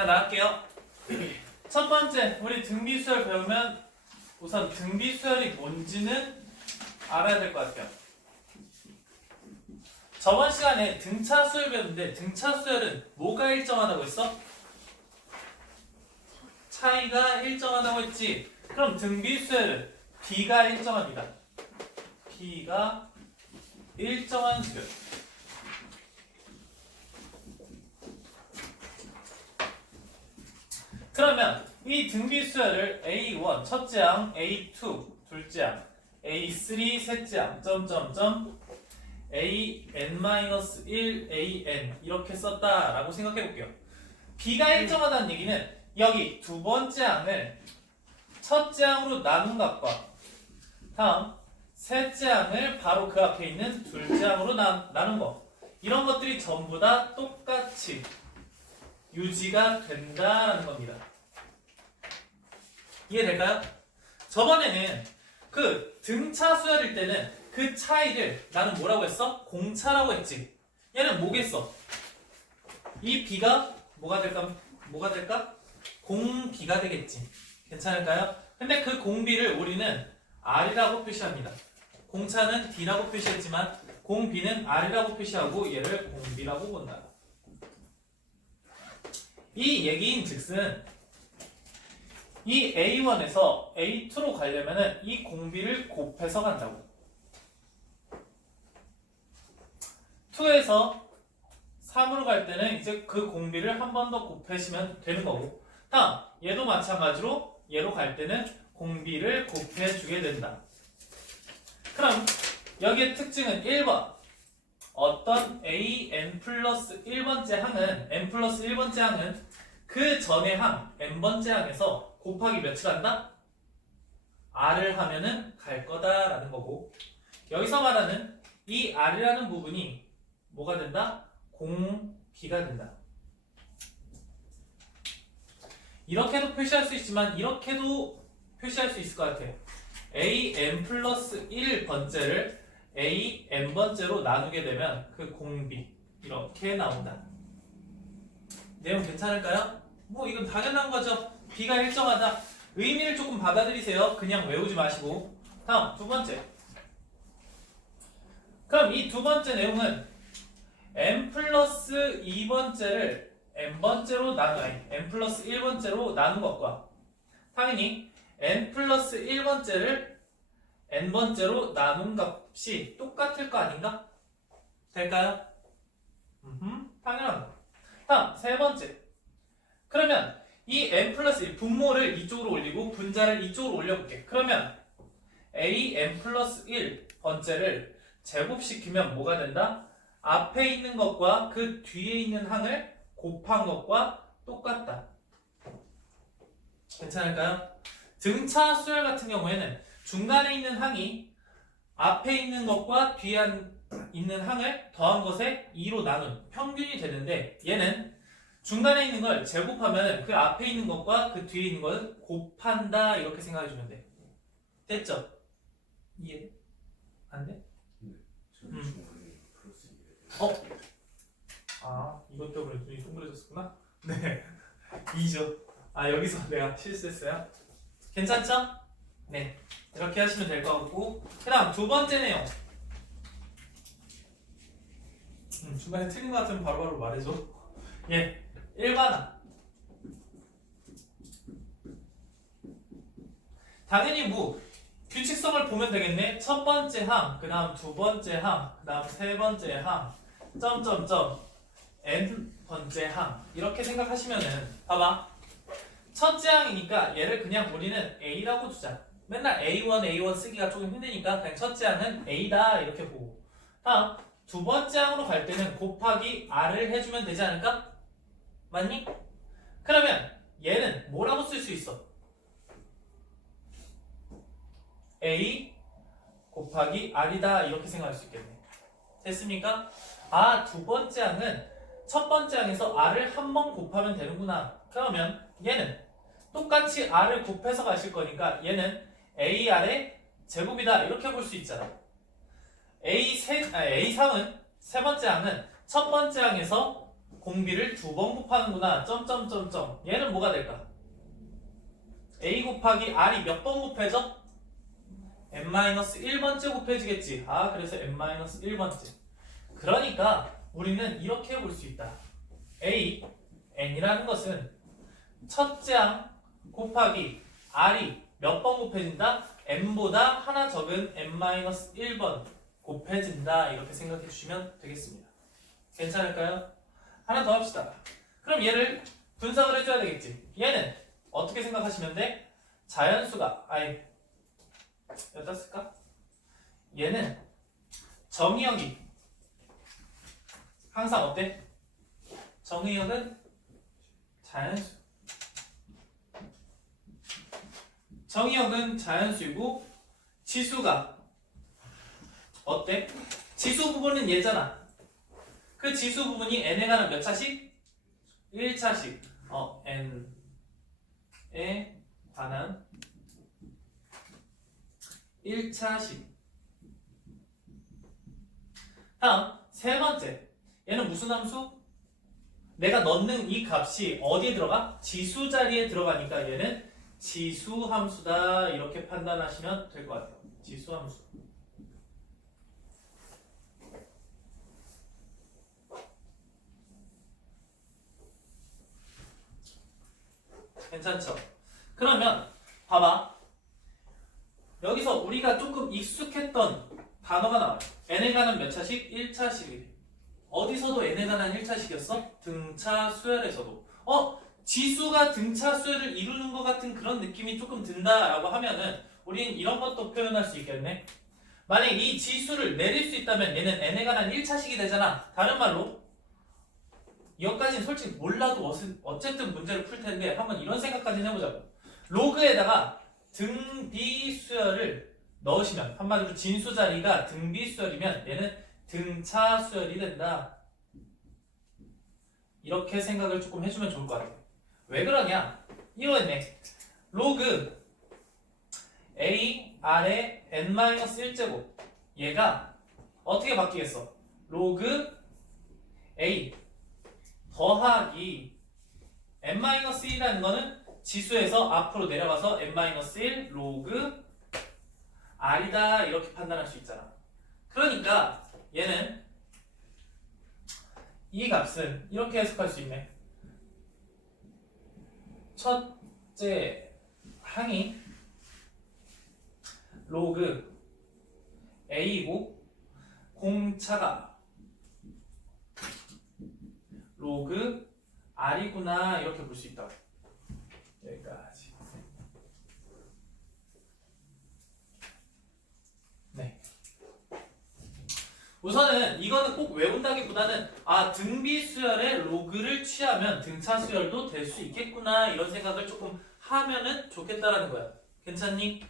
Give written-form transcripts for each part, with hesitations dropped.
자, 나갈게요. 첫 번째, 우리 등비수열 배우면 우선 등비수열이 뭔지는 알아야 될 것 같아요. 저번 시간에 등차 수열 배웠는데 등차 수열은 뭐가 일정하다고 했어? 차이가 일정하다고 했지. 그럼 등비수열은 B가 일정합니다. B가 일정한 수열. 그러면 이 등비수열을 A1 첫째 항, A2 둘째 항, A3 셋째 항, 점점점 AN-1 AN 이렇게 썼다라고 생각해 볼게요. B가 일정하다는 얘기는 여기 두 번째 항을 첫째 항으로 나눈 것과 다음 셋째 항을 바로 그 앞에 있는 둘째 항으로 나눈 것, 이런 것들이 전부 다 똑같이 유지가 된다라는 겁니다. 이해될까요? 저번에는 그 등차 수열일 때는 그 차이를 나는 뭐라고 했어? 공차라고 했지. 얘는 뭐겠어? 이 B가 뭐가 될까? 공B가 되겠지. 괜찮을까요? 근데 그 공B를 우리는 R이라고 표시합니다. 공차는 D라고 표시했지만 공B는 R이라고 표시하고 얘를 공B라고 본다. 이 얘기인 즉슨 이 A1에서 A2로 가려면은 이 공비를 곱해서 간다고. 2에서 3으로 갈 때는 이제 그 공비를 한 번 더 곱해시면 되는 거고, 다음 얘도 마찬가지로 얘로 갈 때는 공비를 곱해주게 된다. 그럼 여기의 특징은 1번, 어떤 AN 플러스 1번째 항은 N 플러스 1번째 항은 그 전의 항 N번째 항에서 곱하기 몇을 한다? R을 하면은 갈 거다라는 거고, 여기서 말하는 이 R이라는 부분이 뭐가 된다? 공비가 된다. 이렇게도 표시할 수 있지만 이렇게도 표시할 수 있을 것 같아요. AN 플러스 1번째를 AN번째로 나누게 되면 그 공비 이렇게 나온다. 내용 괜찮을까요? 뭐 이건 당연한 거죠. B가 일정하다. 의미를 조금 받아들이세요. 그냥 외우지 마시고. 다음 두 번째. 그럼 이 두 번째 내용은 N 플러스 2번째를 N번째로 N 플러스 1번째로 나눈 것과 당연히 N 플러스 1번째를 N번째로 나눈 값이 똑같을 거 아닌가? 될까요? 당연한 거. 다음 세 번째. 그러면 이 n 플러스 1 분모를 이쪽으로 올리고 분자를 이쪽으로 올려볼게. 그러면 an 플러스 1 번째를 제곱시키면 뭐가 된다? 앞에 있는 것과 그 뒤에 있는 항을 곱한 것과 똑같다. 괜찮을까요? 등차 수열 같은 경우에는 중간에 있는 항이 앞에 있는 것과 뒤에 있는 항을 더한 것에 2로 나눈 평균이 되는데, 얘는 중간에 있는 걸 제곱하면 그 앞에 있는 것과 그 뒤에 있는 것을 곱한다, 이렇게 생각해주면 돼. 됐죠? 이해? 안 돼? 이것 때문에 눈이 동그래졌구나? 네. 2죠. 여기서 내가 실수했어요. 괜찮죠? 네. 이렇게 하시면 될 것 같고, 그 다음 두 번째 내용. 중간에 틀린 것 같으면 바로바로 말해줘. 예. 일반항. 당연히 뭐 규칙성을 보면 되겠네. 첫 번째 항, 그 다음 두 번째 항, 그 다음 세 번째 항, 점점점 n번째 항, 이렇게 생각하시면은 봐봐. 첫째 항이니까 얘를 그냥 우리는 A라고 두자. 맨날 A1 쓰기가 조금 힘드니까 그냥 첫째 항은 A다 이렇게 보고, 다음 두 번째 항으로 갈 때는 곱하기 R을 해주면 되지 않을까? 맞니? 그러면 얘는 뭐라고 쓸 수 있어? A 곱하기 R이다, 이렇게 생각할 수 있겠네. 됐습니까? 두 번째 항은 첫 번째 항에서 R을 한 번 곱하면 되는구나. 그러면 얘는 똑같이 R을 곱해서 가실 거니까 얘는 AR의 제곱이다, 이렇게 볼 수 있잖아. A3은 세 번째 항은 첫 번째 항에서 공비를 두 번 곱하는구나. 점점점점. 얘는 뭐가 될까? a 곱하기 r이 몇 번 곱해져? n-1번째 곱해지겠지. 아, 그래서 n-1번째. 그러니까 우리는 이렇게 볼 수 있다. a, n이라는 것은 첫째 항 곱하기 r이 몇 번 곱해진다? n보다 하나 적은 n-1번 곱해진다. 이렇게 생각해 주시면 되겠습니다. 괜찮을까요? 하나 더 합시다. 그럼 얘를 분석을 해줘야 되겠지. 얘는 어떻게 생각하시면 돼? 자연수가 여기다 쓸까? 얘는 정의역이 항상 어때? 정의역은 자연수. 정의역은 자연수이고 지수가 어때? 지수 부분은 얘잖아. 그 지수 부분이 n에 관한 몇 차씩? 1차씩. n에 관한 1차씩. 다음 세 번째. 얘는 무슨 함수? 내가 넣는 이 값이 어디에 들어가? 지수 자리에 들어가니까 얘는 지수 함수다. 이렇게 판단하시면 될 것 같아요. 지수 함수. 괜찮죠? 그러면 봐봐. 여기서 우리가 조금 익숙했던 단어가 나와요. n에 관한 몇 차식? 1차식이래. 어디서도 n에 관한 1차식이었어? 등차 수열에서도. 지수가 등차 수열을 이루는 것 같은 그런 느낌이 조금 든다라고 하면은 우린 이런 것도 표현할 수 있겠네. 만약 이 지수를 내릴 수 있다면 얘는 n에 관한 1차식이 되잖아. 다른 말로 여기까지는 솔직히 몰라도 어쨌든 문제를 풀 텐데 한번 이런 생각까지 해보자고. 로그에다가 등비 수열을 넣으시면, 한마디로 진수 자리가 등비 수열이면 얘는 등차 수열이 된다. 이렇게 생각을 조금 해주면 좋을 것 같아요. 왜 그러냐? 이거였네. 로그 a r의 n-1제곱 얘가 어떻게 바뀌겠어? 로그 a 더하기 n-1이라는 거는 지수에서 앞으로 내려가서 n-1 로그 r이다. 이렇게 판단할 수 있잖아. 그러니까 얘는 이 값은 이렇게 해석할 수 있네. 첫째 항이 로그 a이고 공차가 로그 r이구나. 이렇게 볼 수 있다. 여기까지. 네. 우선은 이거는 꼭 외운다기보다는 등비 수열의 로그를 취하면 등차 수열도 될 수 있겠구나. 이런 생각을 조금 하면은 좋겠다라는 거야. 괜찮니?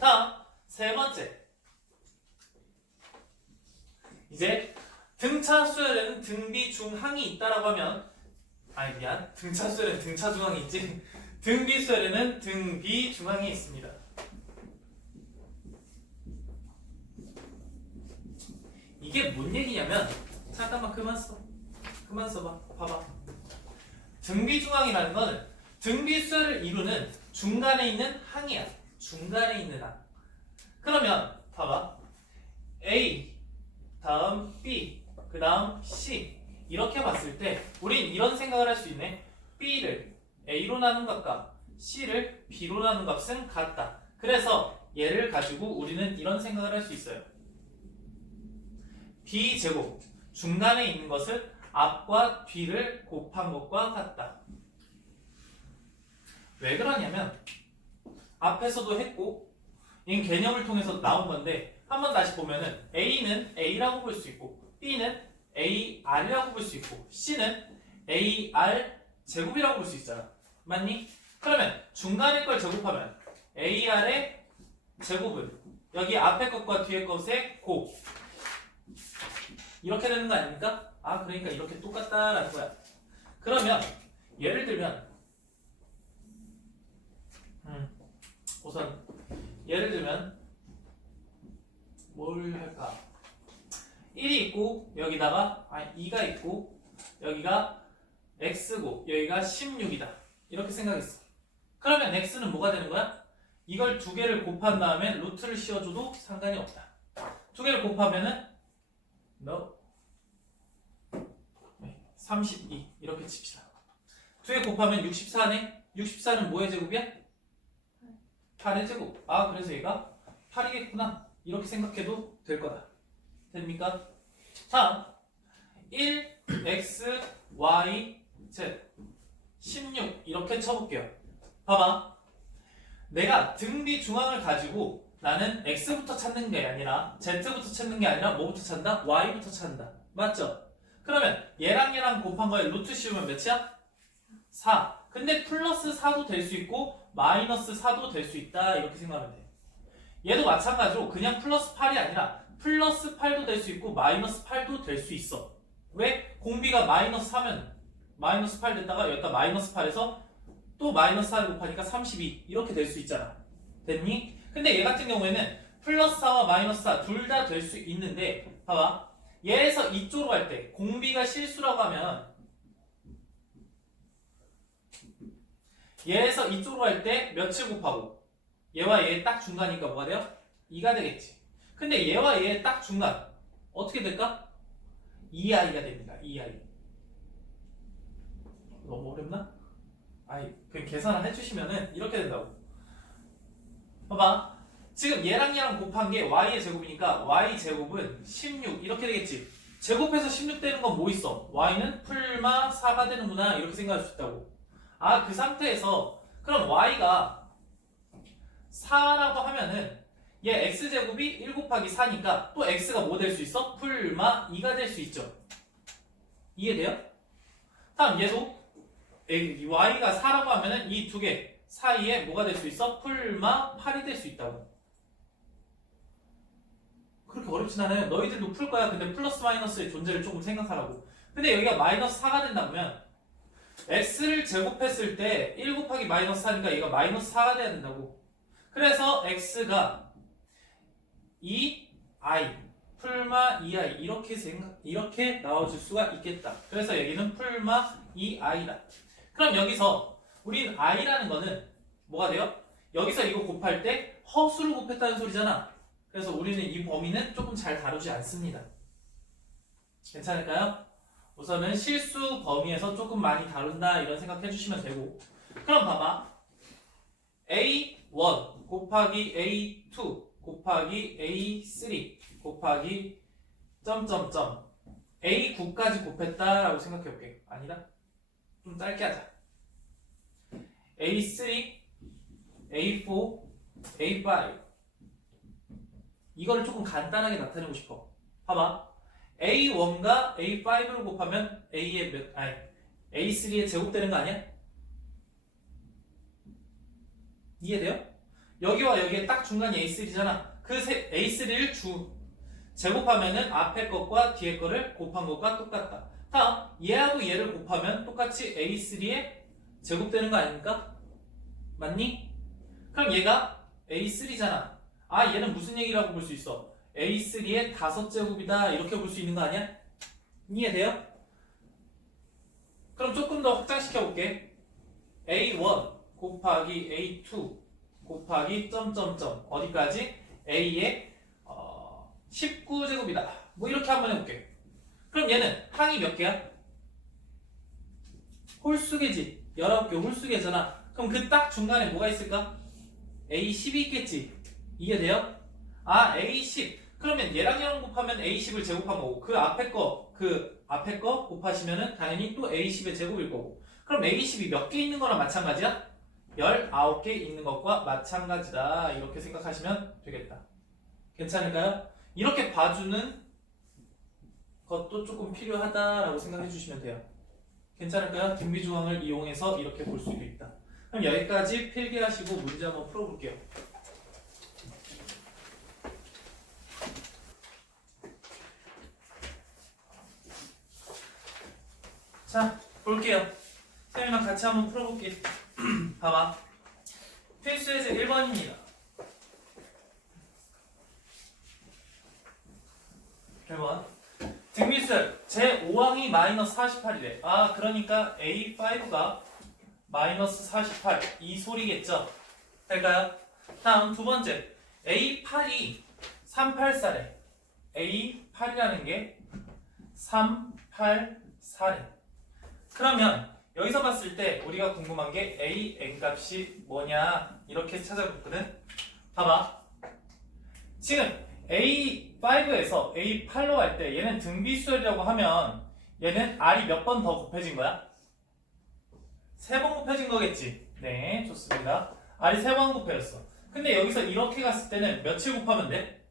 다음 세 번째. 이제 등차 수열에는 등비 중항이 있다라고 하면 미안. 등차 수열에는 등차 중항이 있지. 등비 수열에는 등비 중항이 있습니다. 이게 뭔 얘기냐면 잠깐만 그만 써봐. 봐봐. 등비 중항이라는 거는 등비 수열을 이루는 중간에 있는 항이야. 중간에 있는 항. 그러면 봐봐. A 다음 B 그 다음 C 이렇게 봤을 때 우린 이런 생각을 할 수 있네. B를 A로 나눈 값과 C를 B로 나눈 값은 같다. 그래서 얘를 가지고 우리는 이런 생각을 할 수 있어요. B제곱 중간에 있는 것은 앞과 뒤를 곱한 것과 같다. 왜 그러냐면 앞에서도 했고 이 개념을 통해서 나온 건데 한번 다시 보면은 A는 A라고 볼 수 있고 B는 AR이라고 볼 수 있고 C는 AR 제곱이라고 볼 수 있잖아. 맞니? 그러면 중간의 걸 제곱하면 AR의 제곱은 여기 앞에 것과 뒤에 것의 곱 이렇게 되는 거 아닙니까? 그러니까 이렇게 똑같다라는 거야. 그러면 예를 들면 우선 예를 들면 뭘 할까? 1이 있고 여기다가 2가 있고 여기가 x고 여기가 16이다. 이렇게 생각했어. 그러면 x는 뭐가 되는 거야? 이걸 두 개를 곱한 다음에 루트를 씌워줘도 상관이 없다. 두 개를 곱하면은 32 이렇게 칩시다. 두 개 곱하면 64네? 64는 뭐의 제곱이야? 8의 제곱. 아, 그래서 얘가 8이겠구나. 이렇게 생각해도 될 거다. 됩니까? 자, 1x, y, z 16 이렇게 쳐볼게요. 봐봐. 내가 등비 중앙을 가지고 나는 x부터 찾는 게 아니라 z부터 찾는 게 아니라 뭐부터 찾는다? y부터 찾는다. 맞죠? 그러면 얘랑 곱한 거에 루트 씌우면 몇이야? 4. 근데 플러스 4도 될 수 있고 마이너스 4도 될 수 있다. 이렇게 생각하면 돼. 얘도 마찬가지로 그냥 플러스 8이 아니라 플러스 8도 될 수 있고 마이너스 8도 될 수 있어. 왜? 공비가 마이너스 4면 마이너스 8 됐다가 여기다 마이너스 8에서 또 마이너스 4를 곱하니까 32 이렇게 될 수 있잖아. 됐니? 근데 얘 같은 경우에는 플러스 4와 마이너스 4 둘 다 될 수 있는데 봐봐. 얘에서 이쪽으로 갈 때 공비가 실수라고 하면 얘에서 이쪽으로 갈 때 몇을 곱하고 얘와 얘의 딱 중간이니까 뭐가 돼요? 2가 되겠지. 근데 얘와 얘의 딱 중간 어떻게 될까? 2i가 됩니다. 2i. 너무 어렵나? 아이, 그냥 계산을 해주시면은 이렇게 된다고. 봐봐. 지금 얘랑 곱한 게 y의 제곱이니까 y 제곱은 16 이렇게 되겠지. 제곱해서 16 되는 건 뭐 있어? y는 풀마 4가 되는구나 이렇게 생각할 수 있다고. 아, 그 상태에서 그럼 y가 4라고 하면은 얘 x제곱이 1 곱하기 4니까 또 x가 뭐 될 수 있어? 풀마 2가 될 수 있죠. 이해돼요? 다음 얘도 y가 4라고 하면은 이 두 개 사이에 뭐가 될 수 있어? 풀마 8이 될 수 있다고. 그렇게 어렵진 않아요. 너희들도 풀 거야. 근데 플러스 마이너스의 존재를 조금 생각하라고. 근데 여기가 마이너스 4가 된다면 x를 제곱했을 때 1 곱하기 마이너스 4니까 얘가 마이너스 4가 돼야 된다고. 그래서 x가 2i 풀마 2i 이렇게 나와줄 수가 있겠다. 그래서 여기는 풀마 2i다. 그럼 여기서 우린 i라는 거는 뭐가 돼요? 여기서 이거 곱할 때 허수를 곱했다는 소리잖아. 그래서 우리는 이 범위는 조금 잘 다루지 않습니다. 괜찮을까요? 우선은 실수 범위에서 조금 많이 다룬다 이런 생각 해주시면 되고. 그럼 봐봐. A1 곱하기 A2 곱하기 A3 곱하기 점점점 A9까지 곱했다라고 생각해볼게. 아니다. 좀 짧게 하자. A3, A4, A5 이거를 조금 간단하게 나타내고 싶어. 봐봐. A1과 A5를 곱하면 A3의 제곱되는 거 아니야? 이해돼요? 여기와 여기에 딱 중간이 A3잖아. 그 A3를 제곱하면은 앞에 것과 뒤에 거를 곱한 것과 똑같다. 다음 얘하고 얘를 곱하면 똑같이 A3의 제곱되는 거 아닙니까? 맞니? 그럼 얘가 A3잖아. 아, 얘는 무슨 얘기라고 볼 수 있어? A3의 5제곱이다 이렇게 볼 수 있는 거 아니야? 이해돼요? 그럼 조금 더 확장시켜 볼게. A1 곱하기 A2 곱하기 점점점 어디까지? A의 19제곱이다. 뭐 이렇게 한번 해볼게. 그럼 얘는 항이 몇 개야? 홀수계지. 19개 홀수계잖아. 그럼 그 딱 중간에 뭐가 있을까? A10이 있겠지. 이해돼요? 아, A10. 그러면 얘랑 곱하면 A10을 제곱한 거고 그 앞에 거 곱하시면은 당연히 또 A10의 제곱일 거고. 그럼 A10이 몇 개 있는 거랑 마찬가지야? 19개 있는 것과 마찬가지다. 이렇게 생각하시면 되겠다. 괜찮을까요? 이렇게 봐주는 것도 조금 필요하다라고 생각해 주시면 돼요. 괜찮을까요? 등비조항을 이용해서 이렇게 볼 수도 있다. 그럼 여기까지 필기하시고 문제 한번 풀어볼게요. 자, 볼게요. 쌤이랑 같이 한번 풀어볼게요. 봐봐. 필수예제 1번입니다. 1번. 등비수열 제5항이 마이너스 48이래. 아 그러니까 A5가 마이너스 48 이 소리겠죠. 될까요? 다음 두 번째 A8이 384래. A8이라는 게 384래. 그러면 여기서 봤을 때 우리가 궁금한 게 AN 값이 뭐냐 이렇게 찾아봤거든. 봐봐. 지금 A5에서 A8로 갈 때 얘는 등비수열이라고 하면 얘는 R이 몇 번 더 곱해진 거야? 3번 곱해진 거겠지? 네, 좋습니다. R이 3번 곱해졌어. 근데 여기서 이렇게 갔을 때는 며칠 곱하면 돼?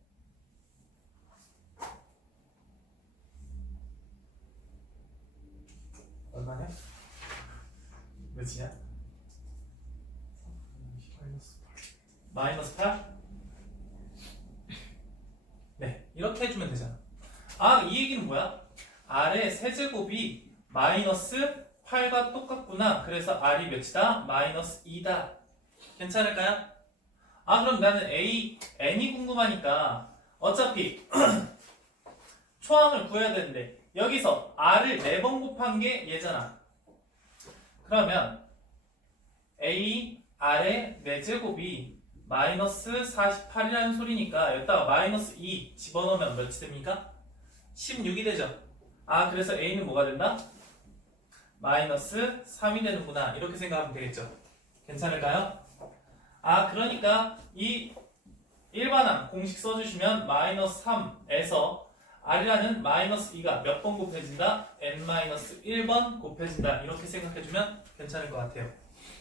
얼마냐? 몇이냐? 마이너스 8? 네, 이렇게 해주면 되잖아. 아, 이 얘기는 뭐야? R의 세제곱이 마이너스 8과 똑같구나. 그래서 R이 몇이다? 마이너스 2다. 괜찮을까요? 아, 그럼 나는 A, N이 궁금하니까 어차피 초항을 구해야 되는데 여기서 R을 4번 곱한 게 얘잖아. 그러면 A, R의 4제곱이 마이너스 48이라는 소리니까 여기다가 마이너스 2 집어넣으면 몇이 됩니까? 16이 되죠. 아 그래서 A는 뭐가 된다? 마이너스 3이 되는구나. 이렇게 생각하면 되겠죠. 괜찮을까요? 아 그러니까 이 일반항 공식 써주시면 마이너스 3에서 R이라는 마이너스 2가 몇 번 곱해진다? N-1번 곱해진다. 이렇게 생각해주면 괜찮을 것 같아요.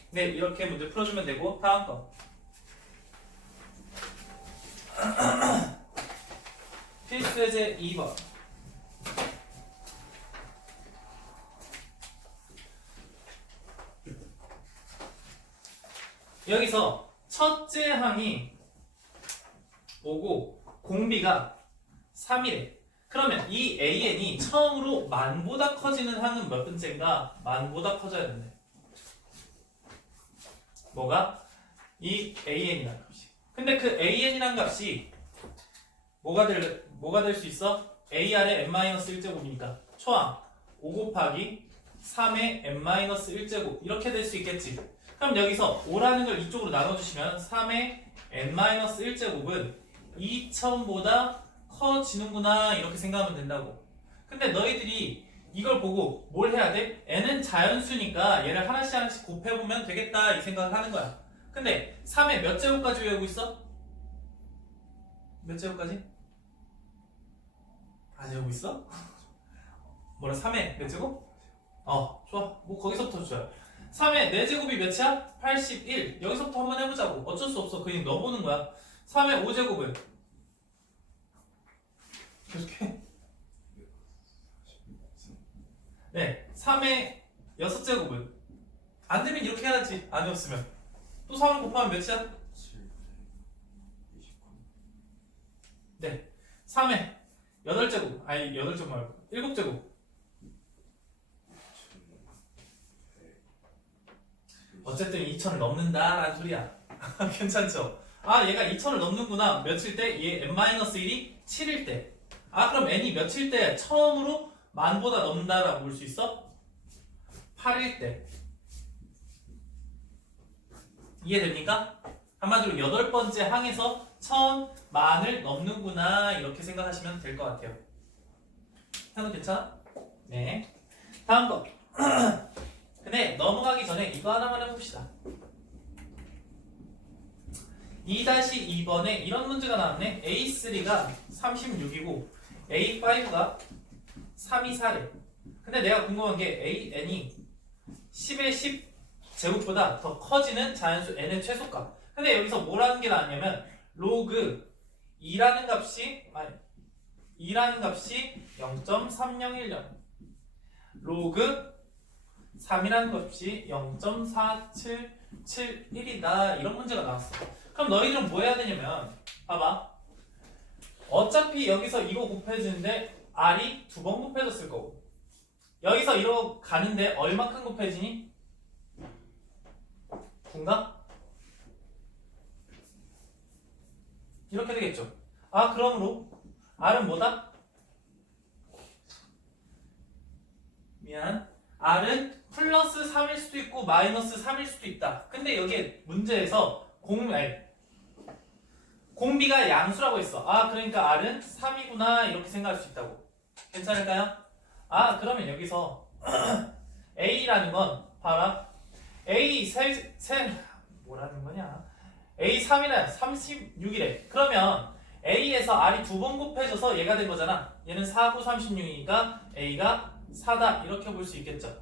네, 이렇게 문제 풀어주면 되고 다음 거 필수 예제 2번 여기서 첫째 항이 오고 공비가 3이래. 그러면 이 AN이 처음으로 만보다 커지는 항은 몇 번째인가? 만보다 커져야 된대. 뭐가? 이 AN이라는 값이. 근데 그 AN이라는 값이 뭐가 될 수 있어? AR의 n-1제곱이니까 초항 5 곱하기 3의 n-1제곱 이렇게 될 수 있겠지. 그럼 여기서 5라는 걸 이쪽으로 나눠주시면 3의 n-1제곱은 2처음보다 커지는구나 이렇게 생각하면 된다고. 근데 너희들이 이걸 보고 뭘 해야 돼? n은 자연수니까 얘를 하나씩 곱해보면 되겠다 이 생각을 하는 거야. 근데 3의 몇 제곱까지 외우고 있어? 몇 제곱까지? 안 외우고 있어? 뭐라 3의 몇 제곱? 좋아. 뭐 거기서부터 줘요. 3의 4제곱이 몇이야? 81. 여기서부터 한번 해보자고. 어쩔 수 없어. 그냥 넣어보는 거야. 3의 5제곱은? 계속해. 네. 3의 6제곱은? 안 되면 이렇게 해야지. 안 외웠으면. 또 3을 곱하면 몇이야? 29. 네. 3의 8제곱. 아니, 8제곱 말고. 7제곱. 어쨌든 2000을 넘는다라는 소리야. 괜찮죠? 아 얘가 2000을 넘는구나. 몇일 때? 얘 n-1이 7일 때. 아 그럼 n이 몇일 때 처음으로 만보다 넘는다라고 볼 수 있어? 8일 때. 이해됩니까? 한마디로 8번째 항에서 1000만을 넘는구나 이렇게 생각하시면 될 것 같아요. 현우 괜찮아? 네. 다음 거. 근데 넘어가기 전에 이거 하나만 해봅시다. 2-2번에 이런 문제가 나왔네. A3가 36이고 A5가 324래. 근데 내가 궁금한 게 AN이 10의 10 제곱보다 더 커지는 자연수 n의 최소값. 근데 여기서 뭐라는 게 나왔냐면 로그 2라는 값이 0.3010 로그 3이라는 값이 0.4771이다 이런 문제가 나왔어. 그럼 너희들은 뭐 해야 되냐면 봐봐. 어차피 여기서 이거 곱해지는데 R이 2번 곱해졌을 거고 여기서 이러 가는데 얼마큼 곱해지니? 9인가? 이렇게 되겠죠. 아 그러므로 R은 뭐다? 미안. r은 플러스 3일 수도 있고 마이너스 3일 수도 있다. 근데 여기에 문제에서 공비가 양수라고 했어. 아, 그러니까 r은 3이구나 이렇게 생각할 수 있다고. 괜찮을까요? 아, 그러면 여기서 a라는 건 봐라. 뭐라는 거냐? a3이란 36이래. 그러면 a에서 r이 두 번 곱해져서 얘가 된 거잖아. 얘는 4, 9, 36이니까 a가 4다 이렇게 볼 수 있겠죠.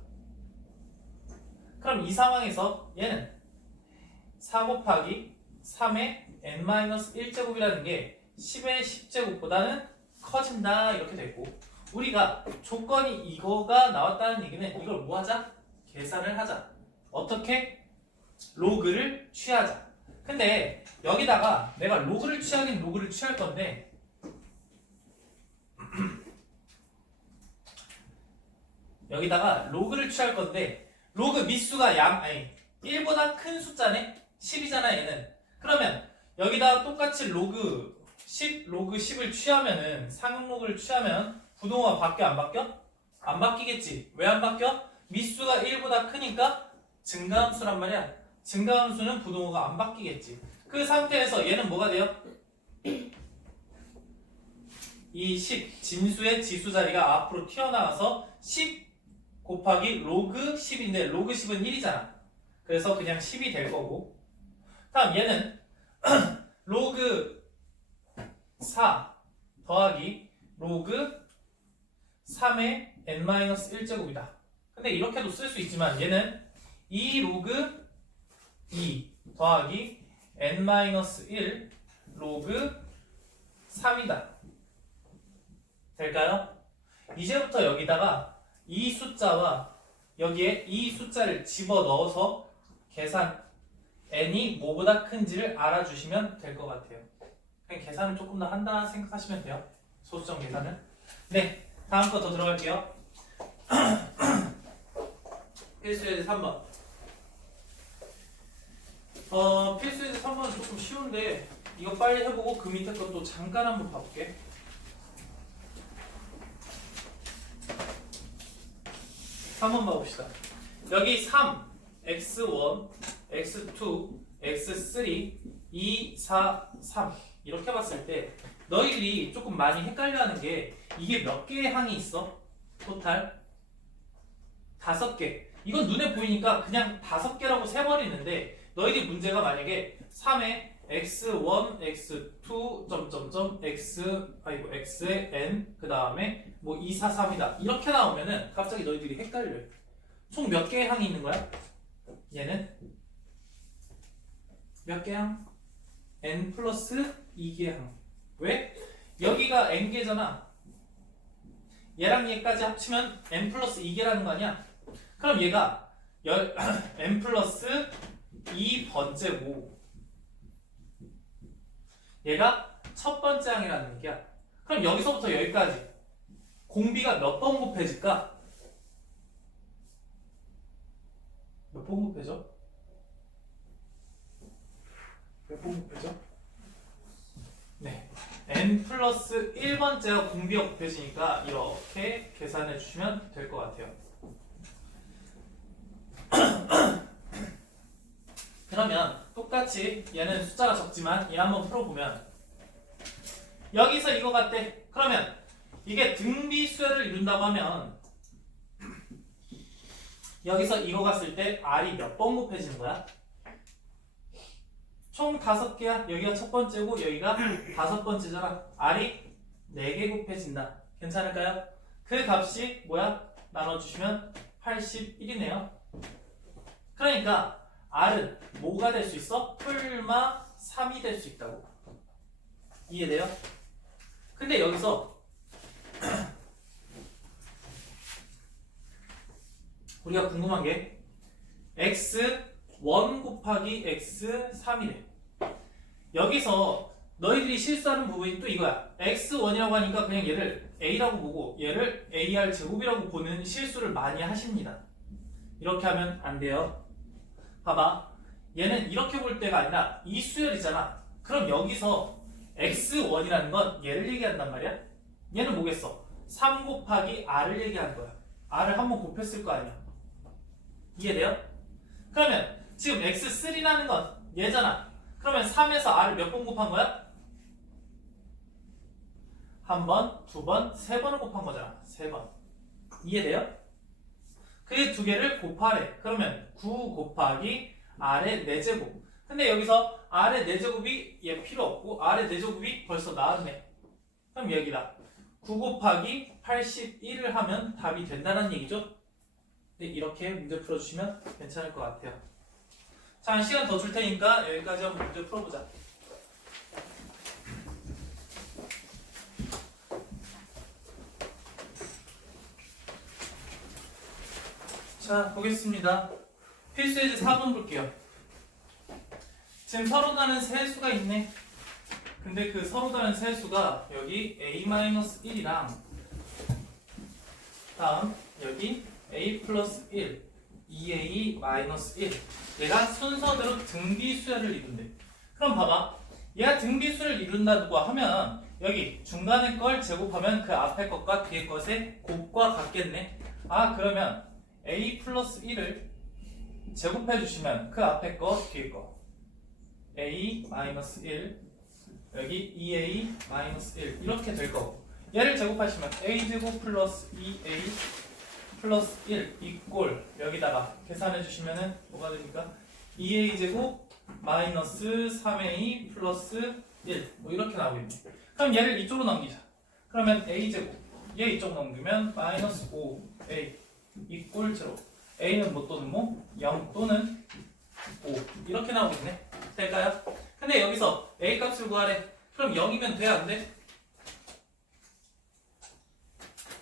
그럼 이 상황에서 얘는 4 곱하기 3의 n-1제곱이라는 게 10의 10제곱보다는 커진다 이렇게 됐고, 우리가 조건이 이거가 나왔다는 얘기는 이걸 뭐 하자? 계산을 하자. 어떻게? 로그를 취하자. 근데 여기다가 내가 로그를 취하긴 로그를 취할 건데 여기다가 로그를 취할 건데 로그 밑수가 1보다 큰 숫자네? 10이잖아 얘는. 그러면 여기다가 똑같이 로그 10을 취하면은 상용 로그를 취하면 부동호가 바뀌어 안 바뀌어? 안 바뀌겠지. 왜 안 바뀌어? 밑수가 1보다 크니까 증가함수란 말이야. 증가함수는 부동호가 안 바뀌겠지. 그 상태에서 얘는 뭐가 돼요? 이 10 진수의 지수 자리가 앞으로 튀어나와서 10 곱하기 로그 10인데 로그 10은 1이잖아. 그래서 그냥 10이 될 거고, 다음 얘는 로그 4 더하기 로그 3의 n-1제곱이다. 근데 이렇게도 쓸 수 있지만 얘는 2 로그 2 더하기 n-1 로그 3이다. 될까요? 이제부터 여기다가 이 숫자와 여기에 이 숫자를 집어넣어서 계산 n이 뭐보다 큰지를 알아주시면 될 것 같아요. 그냥 계산을 조금 더 한다 생각하시면 돼요. 소수점 계산은. 네, 다음 거 더 들어갈게요. 필수예제 3번. 필수예제 3번은 조금 쉬운데 이거 빨리 해보고 그 밑에 것도 잠깐 한번 봐볼게. 3번 봐봅시다. 여기 3, x1, x2, x3, 2, 4, 3 이렇게 봤을 때 너희들이 조금 많이 헷갈려하는 게 이게 몇 개의 항이 있어? 토탈? 5개. 이건 눈에 보이니까 그냥 5개라고 세버리는데 너희들 문제가 만약에 3에 x1, x2, x의 n 그 다음에 뭐 2, 4, 3이다 이렇게 나오면은 갑자기 너희들이 헷갈려요. 총 몇 개의 항이 있는 거야? 얘는 몇 개의 항? n 플러스 2개의 항. 왜? 여기가 n개잖아. 얘랑 얘까지 합치면 n 플러스 2개라는 거 아니야? 그럼 얘가 n 플러스 2번째고 얘가 첫 번째 항이라는 얘기야. 그럼 여기서부터 여기까지 공비가 몇 번 곱해질까? 몇 번 곱해져? 몇 번 곱해져? 네, n 플러스 1번째가 공비가 곱해지니까 이렇게 계산해 주시면 될 것 같아요. 그러면 똑같이 얘는 숫자가 적지만 얘 한번 풀어보면 여기서 이거 같대. 그러면 이게 등비수열을 이룬다고 하면 여기서 이거 갔을 때 r이 몇 번 곱해지는 거야? 총 5개야. 여기가 첫 번째고 여기가 5번째잖아. r이 4개 곱해진다. 괜찮을까요? 그 값이 뭐야? 나눠주시면 81이네요. 그러니까 r은 뭐가 될 수 있어? 풀마 3이 될 수 있다고. 이해돼요? 근데 여기서 우리가 궁금한 게 x1 곱하기 x3이래. 여기서 너희들이 실수하는 부분이 또 이거야. x1이라고 하니까 그냥 얘를 a라고 보고 얘를 ar 제곱이라고 보는 실수를 많이 하십니다. 이렇게 하면 안 돼요. 봐봐. 얘는 이렇게 볼 때가 아니라 이 수열이잖아. 그럼 여기서 x1이라는 건 얘를 얘기한단 말이야. 얘는 뭐겠어? 3 곱하기 r을 얘기하는 거야. r을 한번 곱했을 거 아니야. 이해돼요? 그러면 지금 x3라는 건 얘잖아. 그러면 3에서 r을 몇 번 곱한 거야? 한 번, 두 번, 세 번을 곱한 거잖아. 세 번. 이해돼요? 그 두 개를 곱하래. 그러면 9 곱하기 r의 4제곱. 근데 여기서 r의 4제곱이 얘 필요 없고 r의 4제곱이 벌써 나왔네. 그럼 여기다 9 곱하기 81을 하면 답이 된다는 얘기죠? 네, 이렇게 문제 풀어주시면 괜찮을 것 같아요. 자, 한 시간 더 줄 테니까 여기까지 한번 문제 풀어보자. 자, 보겠습니다. 필수 예제 4번 볼게요. 지금 서로 다른 세수가 있네. 근데 그 서로 다른 세수가 여기 a-1이랑 다음 여기 a 플러스 1, 2a 마이너스 1. 얘가 순서대로 등비수열을 이룬대. 그럼 봐봐. 얘가 등비수를 이룬다고 하면 여기 중간에 걸 제곱하면 그 앞에 것과 뒤에 것의 곱과 같겠네. 아, 그러면 a 플러스 1을 제곱해 주시면 그 앞에 거 뒤에 거 a 마이너스 1 여기 2a 마이너스 1 이렇게 될 거고, 얘를 제곱하시면 a제곱 플러스 2a 플러스 1 이꼴 여기다가 계산해 주시면은 뭐가 됩니까? 2a제곱 마이너스 3a 플러스 1 뭐 이렇게 나오겠네. 그럼 얘를 이쪽으로 넘기자. 그러면 a제곱 얘 이쪽 넘기면 마이너스 5a 이꼴 제로. a는 뭐 또는 뭐? 0 또는 5 이렇게 나오겠네. 될까요? 근데 여기서 a 값을 구하래. 그럼 0이면 돼? 안 돼?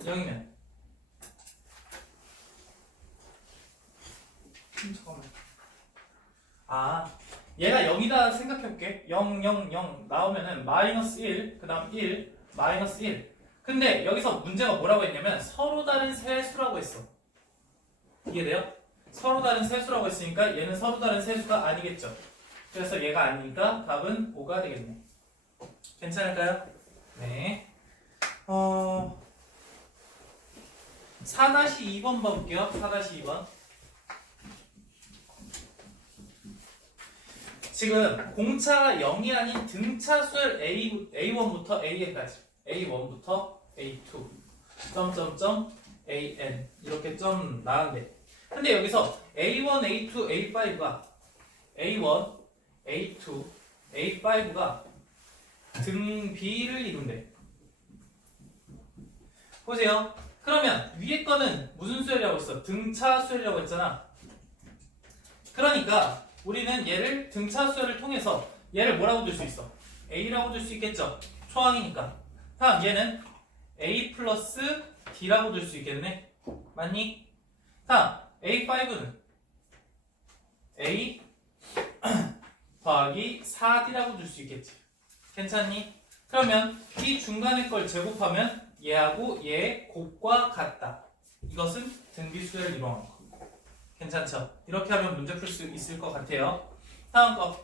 0이면 잠깐만. 아, 얘가 0이다 생각해볼게. 0, 0, 0 나오면은 마이너스 1, 그 다음 1, 마이너스 1. 근데 여기서 문제가 뭐라고 했냐면 서로 다른 세수라고 했어. 이해돼요? 서로 다른 세수라고 했으니까 얘는 서로 다른 세수가 아니겠죠. 그래서 얘가 아니니까 답은 5가 되겠네. 괜찮을까요? 네. 4-2번 봐볼게요. 4-2번. 지금 공차가 0이 아닌 등차수열 A1부터 AN까지, A1부터 A2, 점점점 AN 이렇게 점 나왔는데, 근데 여기서 A1, A2, A5가 A1, A2, A5가 등비를 이룬대. 보세요. 그러면 위에 거는 무슨 수열이라고 했어? 등차 수열이라고 했잖아. 그러니까 우리는 얘를 등차 수열을 통해서 얘를 뭐라고 줄 수 있어? A라고 줄 수 있겠죠? 초항이니까. 다음 얘는 A 플러스 D라고 줄 수 있겠네. 맞니? 다음 A5는 A 더하기 4D라고 줄 수 있겠지. 괜찮니? 그러면 이 중간에 걸 제곱하면 얘하고 얘의 곱과 같다. 이것은 등비수열을 이루어가는 거. 괜찮죠? 이렇게 하면 문제 풀 수 있을 것 같아요. 다음 거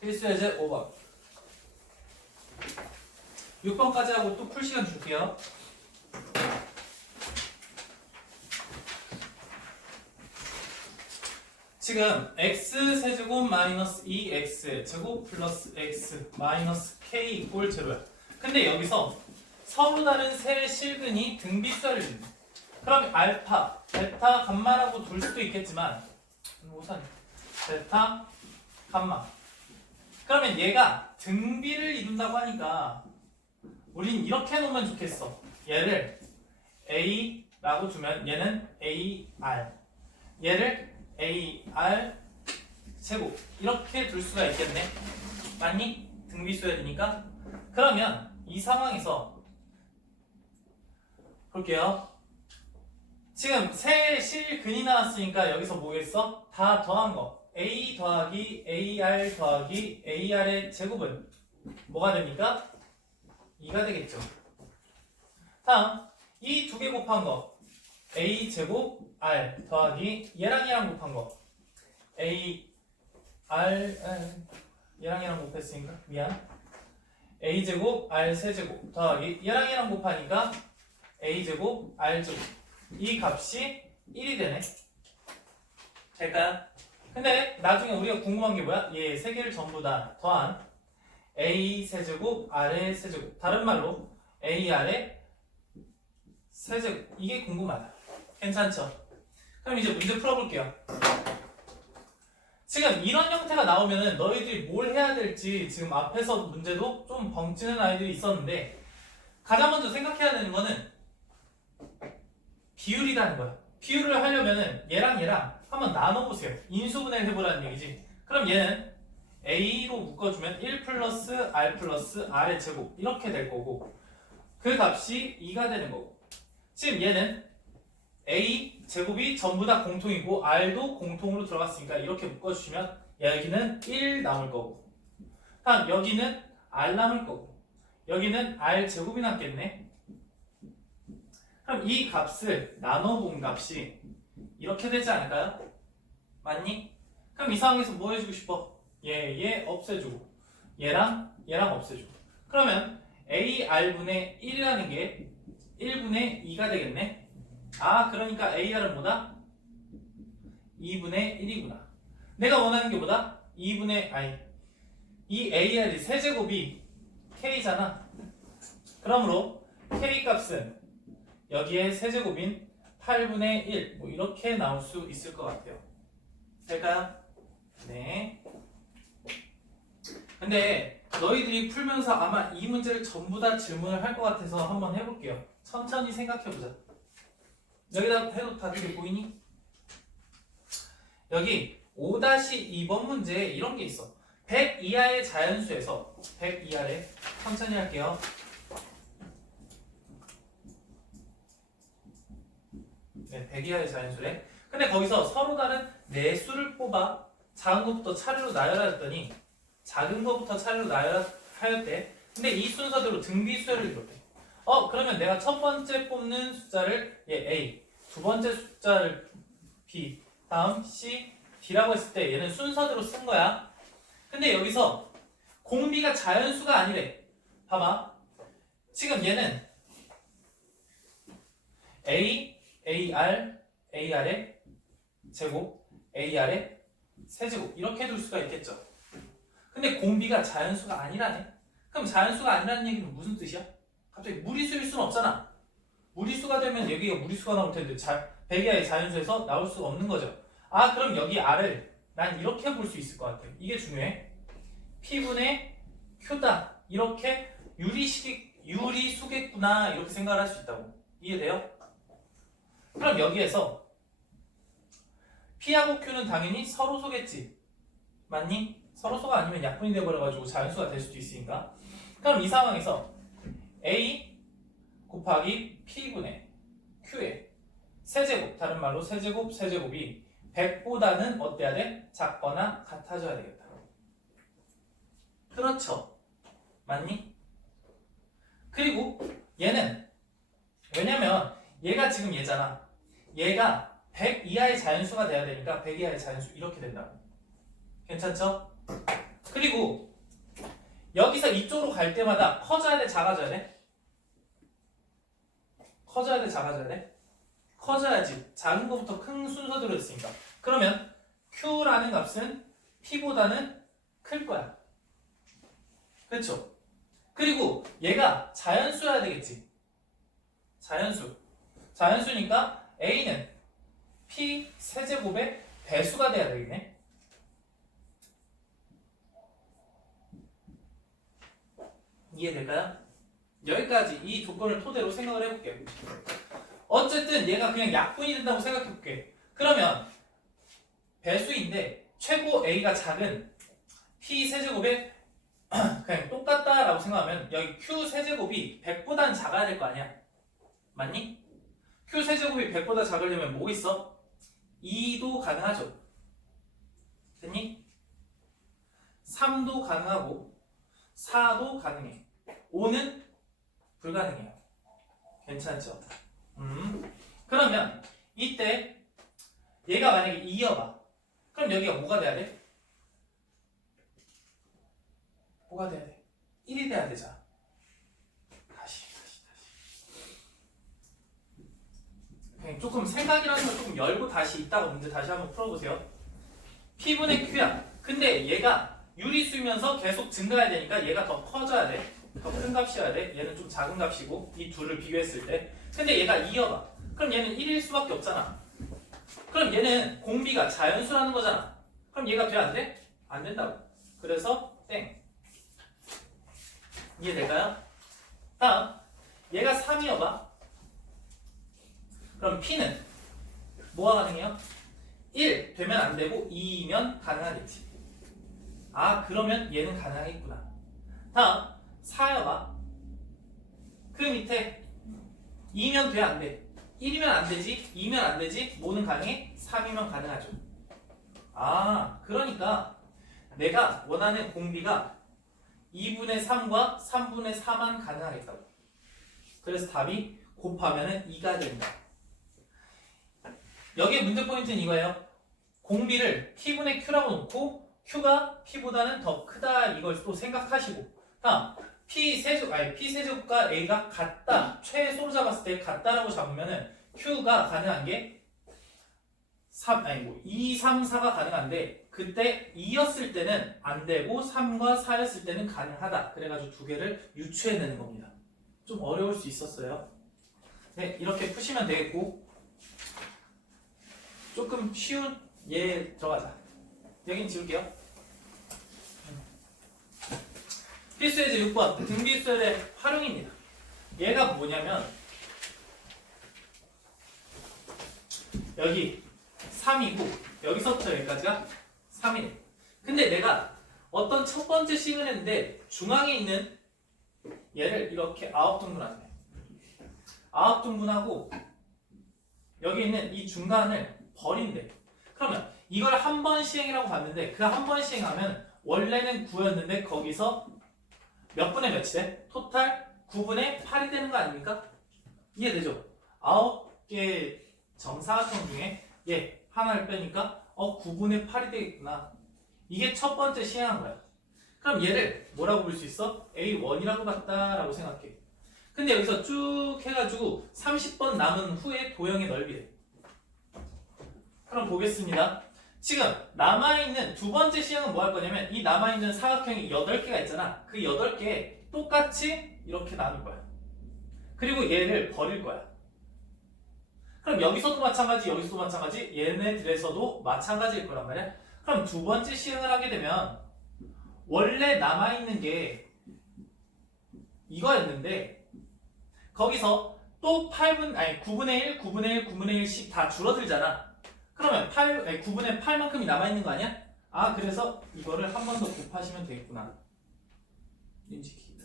필수예제 5번 6번까지 하고 또 풀 시간 줄게요. 지금 x세제곱 마이너스 2x 제곱 플러스 x 마이너스 k 이꼴 제로야. 근데 여기서 서로 다른 세 실근이 등비수열을 이룬다. 그럼 알파, 베타, 감마라고 둘 수도 있겠지만 우선 베타, 감마. 그러면 얘가 등비를 이룬다고 하니까 우린 이렇게 놓으면 좋겠어. 얘를 A라고 두면 얘는 AR, 얘를 AR 제곱 이렇게 둘 수가 있겠네. 맞니? 등비수열이니까. 그러면 이 상황에서 볼게요. 지금 세 실근이 나왔으니까 여기서 뭐겠어? 다 더한 거. A 더하기 AR 더하기 AR의 제곱은 뭐가 됩니까? 2가 되겠죠. 다음 이 두 개 곱한 거 A 제곱 R 더하기 얘랑 얘랑 곱한 거 A R 얘랑 얘랑 곱했으니까 미안. A 제곱 R 세제곱 더하기 얘랑 얘랑 곱하니까 a제곱 r제곱 이 값이 1이 되네. 될까요? 근데 나중에 우리가 궁금한 게 뭐야? 얘 세 개를 전부 다 더한 a 세제곱 r의 세제곱 다른 말로 ar의 세제곱 이게 궁금하다. 괜찮죠? 그럼 이제 문제 풀어볼게요. 지금 이런 형태가 나오면은 너희들이 뭘 해야 될지 지금 앞에서 문제도 좀 벙찌는 아이들이 있었는데 가장 먼저 생각해야 되는 거는 비율이라는 거야. 비율을 하려면은 얘랑 한번 나눠보세요. 인수분해를 해보라는 얘기지. 그럼 얘는 a로 묶어주면 1 플러스 r 플러스 r의 제곱 이렇게 될 거고 그 값이 2가 되는 거고 지금 얘는 a 제곱이 전부 다 공통이고 r도 공통으로 들어갔으니까 이렇게 묶어주시면 여기는 1 남을 거고 다음 여기는 r 남을 거고 여기는 r 제곱이 남겠네. 그럼 이 값을 나눠본 값이 이렇게 되지 않을까요? 맞니? 그럼 이 상황에서 뭐 해주고 싶어? 얘 없애주고 얘랑 없애주고 그러면 ar분의 1이라는 게 1분의 2가 되겠네. 아 그러니까 ar은 뭐다? 2분의 1이구나. 내가 원하는 게 뭐다? 2분의 i 이 ar이 세제곱이 k잖아. 그러므로 k 값은 여기에 세제곱인 8분의 1 뭐 이렇게 나올 수 있을 것 같아요. 될까요? 네. 근데 너희들이 풀면서 아마 이 문제를 전부 다 질문을 할 것 같아서 한번 해볼게요. 천천히 생각해보자. 여기다 해도 다들 보이니? 여기 5-2번 문제에 이런 게 있어. 100 이하의 자연수에서 100 이하래 천천히 할게요. 네, 100 이하의 자연수래. 근데 거기서 서로 다른 네 수를 뽑아 작은 것부터 차례로 나열하 했더니 작은 것부터 차례로 나열하였대. 근데 이 순서대로 등비수열을 이뤘대. 그러면 내가 첫 번째 뽑는 숫자를 얘 A, 두 번째 숫자를 B, 다음 C, D라고 했을 때 얘는 순서대로 쓴 거야. 근데 여기서 공비가 자연수가 아니래. 봐봐. 지금 얘는 A, AR, AR의 제곱, AR의 세제곱 이렇게 둘 수가 있겠죠. 근데 공비가 자연수가 아니라네. 그럼 자연수가 아니라는 얘기는 무슨 뜻이야? 갑자기 무리수일 수는 없잖아. 무리수가 되면 여기가 무리수가 나올 텐데 100이하의 자연수에서 나올 수가 없는 거죠. 아 그럼 여기 R을 난 이렇게 볼 수 있을 것 같아요. 이게 중요해. P분의 Q다. 이렇게 유리수겠구나 이렇게 생각을 할 수 있다고. 이해돼요? 그럼 여기에서 P하고 Q는 당연히 서로소겠지. 맞니? 서로소가 아니면 약분이 돼버려가지고 자연수가 될 수도 있으니까. 그럼 이 상황에서 A 곱하기 P분의 Q의 세제곱, 다른 말로 세제곱이 100보다는 어때야 돼? 작거나 같아져야 되겠다. 그렇죠. 맞니? 그리고 얘는 왜냐면 얘가 지금 얘잖아. 얘가 100 이하의 자연수가 돼야 되니까 100 이하의 자연수 이렇게 된다고. 괜찮죠? 그리고 여기서 이쪽으로 갈 때마다 커져야 돼, 작아져야 돼? 커져야 돼, 작아져야 돼? 커져야지. 작은 것부터 큰 순서대로 했으니까. 그러면 Q라는 값은 P보다는 클 거야. 그렇죠? 그리고 얘가 자연수여야 되겠지. 자연수니까 A는 P 세제곱의 배수가 돼야 되겠네. 이해될까요? 여기까지 이 조건을 토대로 생각을 해볼게요. 어쨌든 얘가 그냥 약분이 된다고 생각해볼게. 그러면 배수인데 최고 A가 작은 P 세제곱에 그냥 똑같다라고 생각하면 여기 Q 세제곱이 100보다는 작아야 될 거 아니야? 맞니? Q 세제곱이 100보다 작으려면 뭐 있어? 2도 가능하죠. 됐니? 3도 가능하고 4도 가능해. 5는 불가능해요. 괜찮죠? 그러면 이때 얘가 만약에 2여봐. 그럼 여기가 뭐가 돼야 돼? 뭐가 돼야 돼? 1이 돼야 되잖아. 다시. 조금 생각이라는 걸 조금 열고 다시 이따가 문제 다시 한번 풀어보세요. P분의 Q야. 근데 얘가 유리수면서 계속 증가해야 되니까 얘가 더 커져야 돼. 더 큰 값이어야 돼. 얘는 좀 작은 값이고 이 둘을 비교했을 때. 근데 얘가 2여봐. 그럼 얘는 1일 수밖에 없잖아. 그럼 얘는 공비가 자연수라는 거잖아. 그럼 얘가 돼 안 돼? 안 된다고. 그래서 땡. 이해될까요? 다음 얘가 3이어봐. 그럼 P는 뭐가 가능해요? 1 되면 안 되고 2면 가능하겠지. 아 그러면 얘는 가능하겠구나. 다음 4여봐. 그 밑에 2면 돼 안 돼? 1이면 안 되지, 2면 안 되지, 뭐는 가능해? 3이면 가능하죠. 아 그러니까 내가 원하는 공비가 2분의 3과 3분의 4만 가능하겠다고. 그래서 답이 곱하면은 2가 된다. 여기에 문제 포인트는 이거예요. 공비를 P분의 Q라고 놓고 Q가 P보다는 더 크다 이걸 또 생각하시고 다음 P세제곱과 A가 같다 최소로 잡았을 때 같다라고 잡으면은 Q가 가능한 게 2, 3, 4가 가능한데 그때 2였을 때는 안 되고 3과 4였을 때는 가능하다. 그래가지고 두 개를 유추해내는 겁니다. 좀 어려울 수 있었어요. 네, 이렇게 푸시면 되겠고 조금 쉬운 예 들어가자. 여긴 지울게요. 필수예제 6번 등비수열의 활용입니다. 얘가 뭐냐면 여기 3이고 여기서부터 여기까지가 3이네. 근데 내가 어떤 첫 번째 식을 했는데 중앙에 있는 얘를 이렇게 9등분하네. 9등분하고 여기 있는 이 중간을 버린대. 그러면 이걸 한 번 시행이라고 봤는데 그 한 번 시행하면 원래는 9였는데 거기서 몇 분의 몇이 돼? 토탈 9분의 8이 되는 거 아닙니까? 이해되죠? 9개 정사각형 중에 얘 하나를 빼니까 9분의 8이 되겠구나. 이게 첫 번째 시행한 거야. 그럼 얘를 뭐라고 볼 수 있어? A1이라고 봤다라고 생각해. 근데 여기서 쭉 해가지고 30번 남은 후에 도형의 넓이래. 그럼 보겠습니다. 지금 남아있는 두 번째 시행은 뭐 할 거냐면 이 남아있는 사각형이 8개가 있잖아. 그 8개 똑같이 이렇게 나눌 거야. 그리고 얘를 버릴 거야. 그럼 여기서도 마찬가지, 여기서도 마찬가지, 얘네들에서도 마찬가지일 거란 말이야. 그럼 두 번째 시행을 하게 되면 원래 남아있는 게 이거였는데 거기서 또 9분의 1, 9분의 1, 9분의 1씩 다 줄어들잖아. 그러면 9분의 8만큼이 남아있는 거 아니야? 아 그래서 이거를 한 번 더 곱하시면 되겠구나.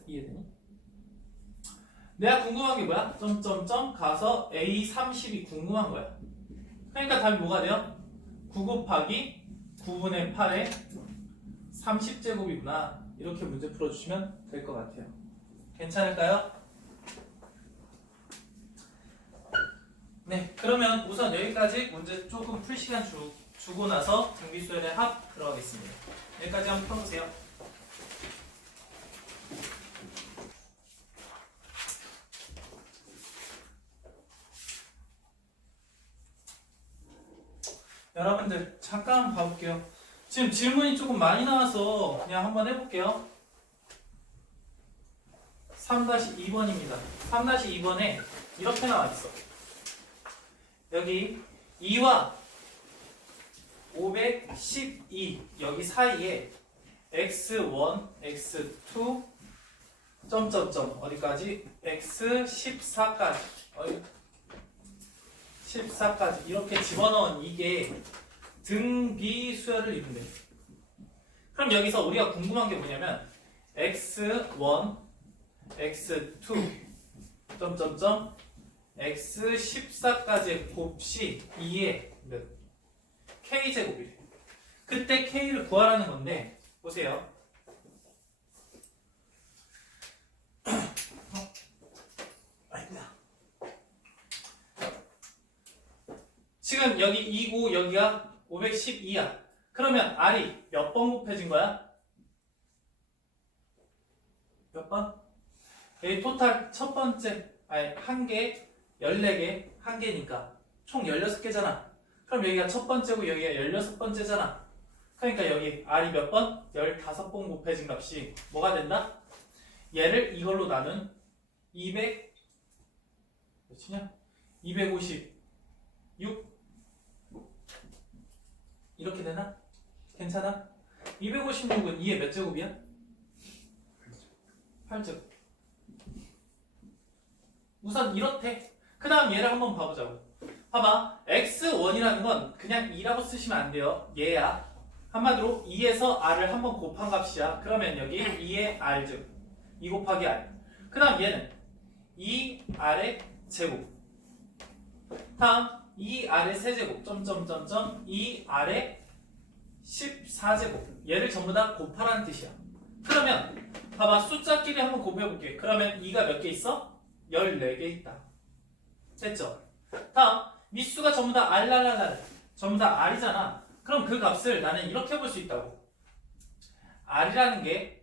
이해되니? 내가 궁금한 게 뭐야? 점점점 가서 A30이 궁금한 거야. 그러니까 답이 뭐가 돼요? 9 곱하기 9분의 8의 30제곱이구나. 이렇게 문제 풀어주시면 될 것 같아요. 괜찮을까요? 네, 그러면 우선 여기까지 문제 조금 풀 시간 주고 나서 등비수열의 합 들어가겠습니다. 여기까지 한번 풀어보세요. 여러분들 잠깐 봐볼게요. 지금 질문이 조금 많이 나와서 그냥 한번 해볼게요. 3-2번입니다. 3-2번에 이렇게 나와있어. 여기 2와 512 여기 사이에 x1, x2 점점점 어디까지? x14까지 14까지 이렇게 집어넣은 이게 등비수열을 이룬대. 그럼 여기서 우리가 궁금한 게 뭐냐면 x1, x2 점점점 x14까지의 곱시 2의 몇? k제곱이래. 그때 k를 구하라는 건데 보세요. 지금 여기 2고 여기가 512야. 그러면 R이 몇 번 곱해진 거야? 몇 번? 여기 토탈 첫 번째 한 개, 14개, 한 개니까 총 16개잖아. 그럼 여기가 첫 번째고 여기가 16번째잖아. 그러니까 여기 R이 몇 번? 15번 곱해진 값이 뭐가 된다? 얘를 이걸로 나눈 200 몇이냐? 256 이렇게 되나? 괜찮아? 256은 2의 몇 제곱이야? 8제곱. 우선 이렇대. 그 다음 얘를 한번 봐보자고. 봐봐. x1이라는 건 그냥 2라고 쓰시면 안 돼요. 얘야. 한마디로 2에서 r을 한번 곱한 값이야. 그러면 여기 2의 r제곱. 2 곱하기 r. 그 다음 얘는 2r의 제곱. 다음 2r의 세제곱. 점점점점 2r의 14제곱. 얘를 전부 다 곱하라는 뜻이야. 그러면 봐봐. 숫자끼리 한번 곱해볼게. 그러면 2가 몇 개 있어? 14개 있다. 됐죠? 다음 미수가 전부 다 r랄랄랄 전부 다 r이잖아. 그럼 그 값을 나는 이렇게 볼 수 있다고. r이라는 게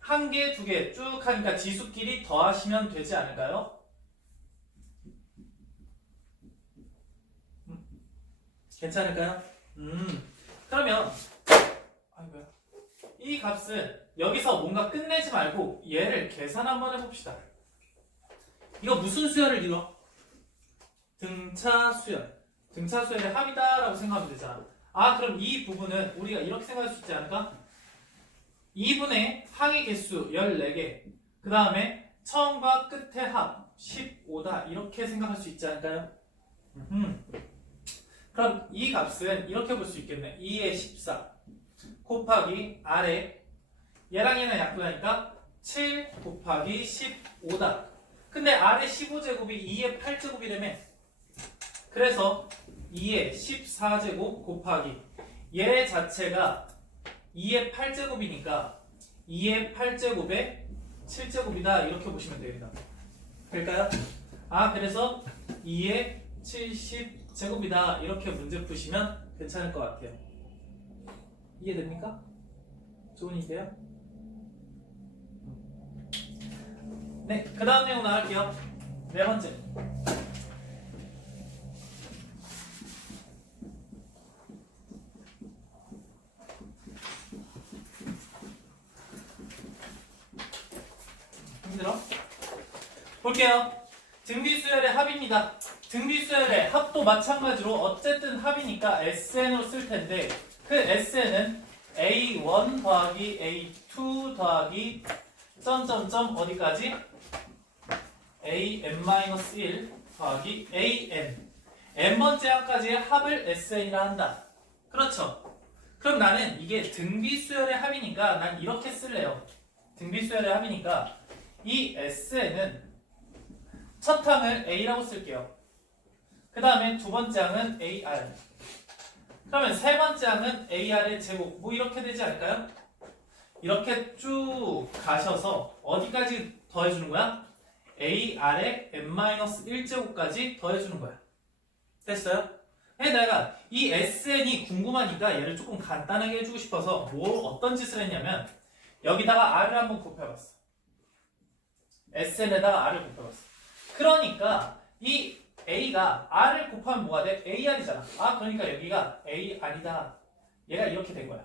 한 개, 두 개 쭉 하니까 지수끼리 더하시면 되지 않을까요? 괜찮을까요? 그러면 아이고야. 이 값은 여기서 뭔가 끝내지 말고 얘를 계산 한번 해봅시다. 이거 무슨 수열을 이뤄? 등차 수열. 등차 수열의 합이다라고 생각하면 되잖아. 아, 그럼 이 부분은 우리가 이렇게 생각할 수 있지 않을까? 2분의 항의 개수 14개, 그 다음에 처음과 끝의 합 15다 이렇게 생각할 수 있지 않을까요? 그럼 이 값은 이렇게 볼 수 있겠네. 2의 14 곱하기 R에 얘랑 얘는 약분하니까 7 곱하기 15다. 근데 R의 15제곱이 2의 8제곱이라며. 그래서 2의 14제곱 곱하기 얘 자체가 2의 8제곱이니까 2의 8제곱에 7제곱이다 이렇게 보시면 됩니다. 될까요? 아, 그래서 2의 70제곱이다 이렇게 문제 푸시면 괜찮을 것 같아요. 이해됩니까? 좋은 일이에요? 네, 그 다음 내용 나갈게요. 네 번째. 힘들어? 볼게요. 등비수열의 합입니다. 등비수열의 합도 마찬가지로 어쨌든 합이니까 SN으로 쓸 텐데 그 SN은 A1 더하기 A2 더하기 점점점 어디까지? AN-1 더하기 AN n번째 항까지의 합을 SN이라 한다. 그렇죠? 그럼 나는 이게 등비수열의 합이니까 난 이렇게 쓸래요. 등비수열의 합이니까 이 SN은 첫 항을 A라고 쓸게요. 그 다음에 두 번째 항은 AR. 그러면 세 번째 항은 AR의 제곱. 뭐 이렇게 되지 않을까요? 이렇게 쭉 가셔서 어디까지 더해주는 거야? AR의 n-1제곱까지 더해주는 거야. 됐어요? 내가 이 SN이 궁금하니까 얘를 조금 간단하게 해주고 싶어서 어떤 짓을 했냐면 여기다가 R을 한번 곱해봤어. SN에다가 R을 곱해봤어. 그러니까 이 A가 R을 곱하면 뭐가 돼? AR이잖아. 아, 그러니까 여기가 AR이다. 얘가 이렇게 된 거야.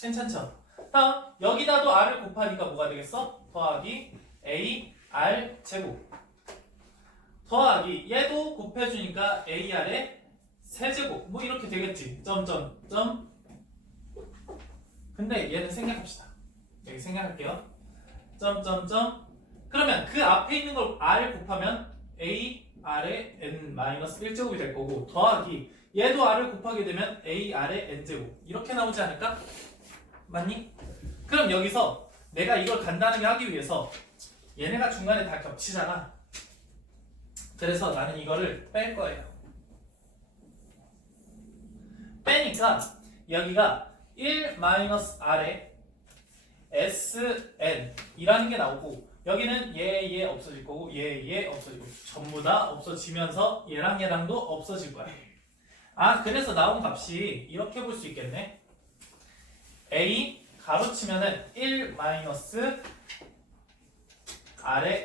괜찮죠? 다음 여기다도 R을 곱하니까 뭐가 되겠어? 더하기 AR 제곱 더하기 얘도 곱해주니까 AR의 세제곱 뭐 이렇게 되겠지. 점점점. 근데 얘는 생략합시다. 여기 생략할게요. 점점점. 그러면 그 앞에 있는 걸 R 곱하면 AR의 n-1제곱이 될 거고 더하기 얘도 R을 곱하게 되면 AR의 n제곱 이렇게 나오지 않을까? 맞니? 그럼 여기서 내가 이걸 간단하게 하기 위해서 얘네가 중간에 다 겹치잖아. 그래서 나는 이거를 뺄 거예요. 빼니까 여기가 1-R에 SN이라는 게 나오고 여기는 얘 없어질 거고 얘 없어지고 전부 다 없어지면서 얘랑 얘랑도 없어질 거야. 아, 그래서 나온 값이 이렇게 볼 수 있겠네. A 가로치면은 1-R의